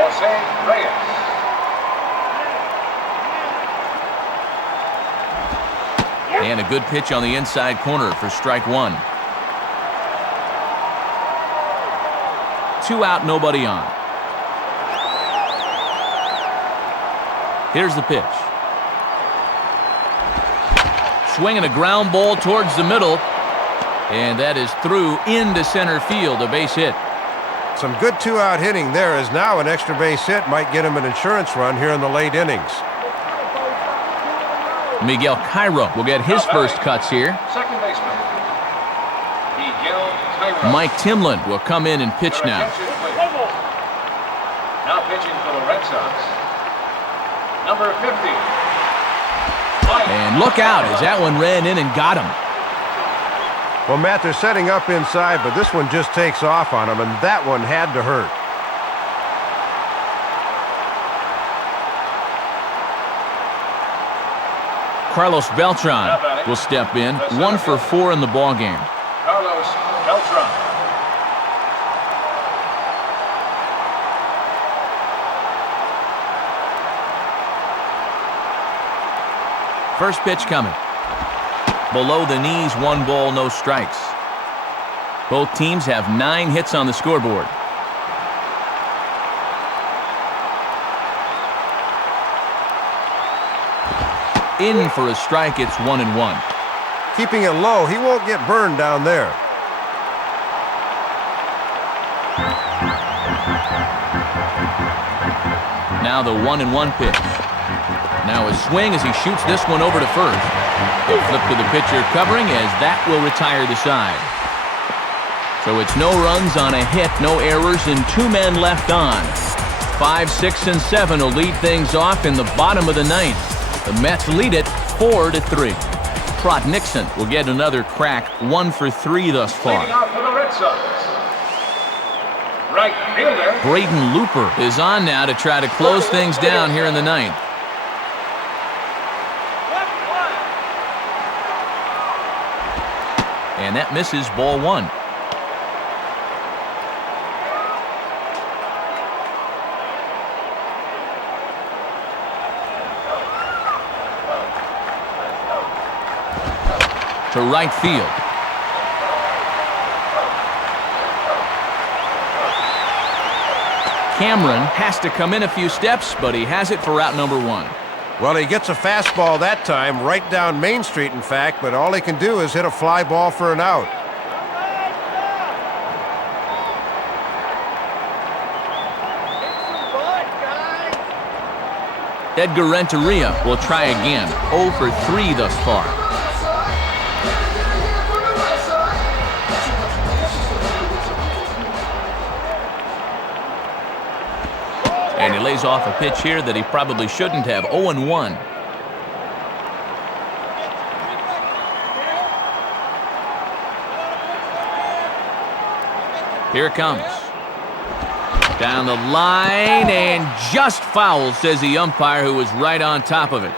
Jose Reyes. And a good pitch on the inside corner for strike 1. 2 out, nobody on. Here's the pitch. Swinging a ground ball towards the middle. And that is through into center field, a base hit. Some good 2-out hitting there, as now an extra base hit might get him an insurance run here in the late innings. Miguel Cairo will get his first cuts here. Second baseman, Miguel Cairo. Mike Timlin will come in and pitch now. Now pitching for the Red Sox, number 50. And look out as that one ran in and got him. Well, Matt, they're setting up inside, but this one just takes off on him, and that one had to hurt. Carlos Beltran will step in. 1 for 4 in the ballgame. Carlos Beltran. First pitch coming. Below the knees, 1 ball, no strikes. Both teams have 9 hits on the scoreboard. In for a strike, it's 1-1. Keeping it low, he won't get burned down there. Now the 1-1 pitch. Now a swing as he shoots this one over to first. He'll flip to the pitcher covering as that will retire the side. So it's no runs on a hit, no errors, and 2 men left on. 5, 6, and 7 will lead things off in the bottom of the 9th. The Mets lead it 4-3. Trot Nixon will get another crack, 1 for 3 thus far. Leading off for the Red Sox, right fielder Braden Looper is on now to try to close things down here in the 9th. And that misses, ball 1. To right field. Cameron has to come in a few steps, but he has it for out number 1. Well, he gets a fastball that time, right down Main Street, in fact, but all he can do is hit a fly ball for an out. Edgar Renteria will try again. 0 for 3 thus far. And he lays off a pitch here that he probably shouldn't have. 0-1. Here it comes. Down the line and just foul, says the umpire, who was right on top of it.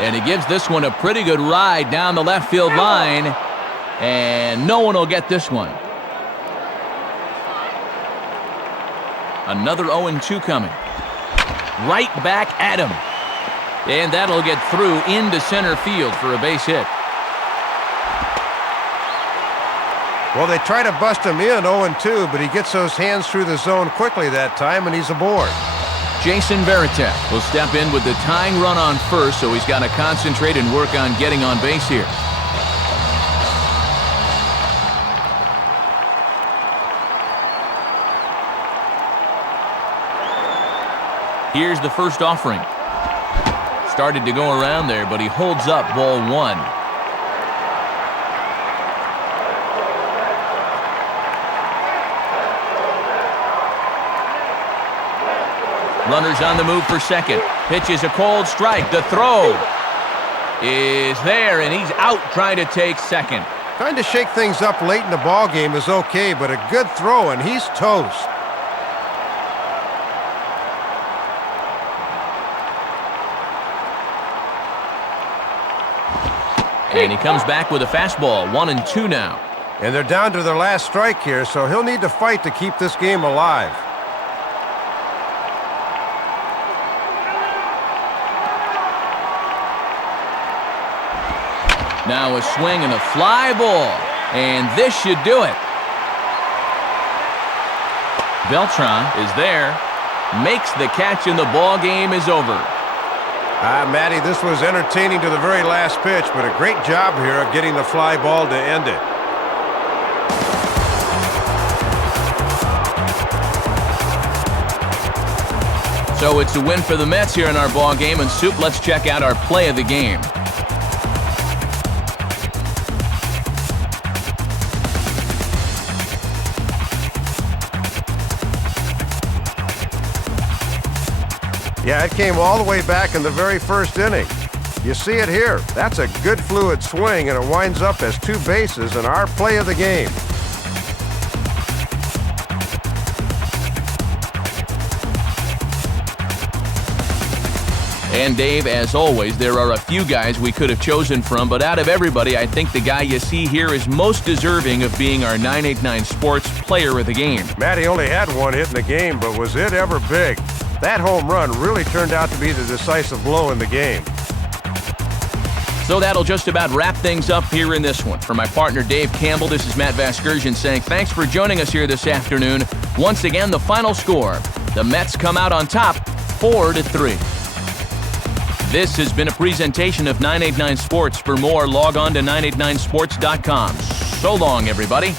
And he gives this one a pretty good ride down the left field line. And no one will get this one. Another 0-2 coming. Right back at him. And that'll get through into center field for a base hit. Well, they try to bust him in 0-2, but he gets those hands through the zone quickly that time, and he's aboard. Jason Varitek will step in with the tying run on first, so he's got to concentrate and work on getting on base here. Here's the first offering. Started to go around there, but he holds up ball 1. Runners on the move for second. Pitch is a cold strike. The throw is there, and he's out trying to take second. Trying to shake things up late in the ball game is okay, but a good throw, and he's toast. And he comes back with a fastball. 1-2 now. And they're down to their last strike here, so he'll need to fight to keep this game alive. Now a swing and a fly ball. And this should do it. Beltran is there. Makes the catch, and the ball game is over. Matty, this was entertaining to the very last pitch, but a great job here of getting the fly ball to end it. So it's a win for the Mets here in our ball game. And Soup, let's check out our play of the game. Yeah, it came all the way back in the very first inning. You see it here. That's a good fluid swing, and it winds up as 2 bases in our play of the game. And Dave, as always, there are a few guys we could have chosen from, but out of everybody, I think the guy you see here is most deserving of being our 989 Sports Player of the Game. Matty only had 1 hit in the game, but was it ever big? That home run really turned out to be the decisive blow in the game. So that'll just about wrap things up here in this one. For my partner Dave Campbell, this is Matt Vasgersian saying thanks for joining us here this afternoon. Once again, the final score. The Mets come out on top, 4-3. This has been a presentation of 989 Sports. For more, log on to 989sports.com. So long, everybody.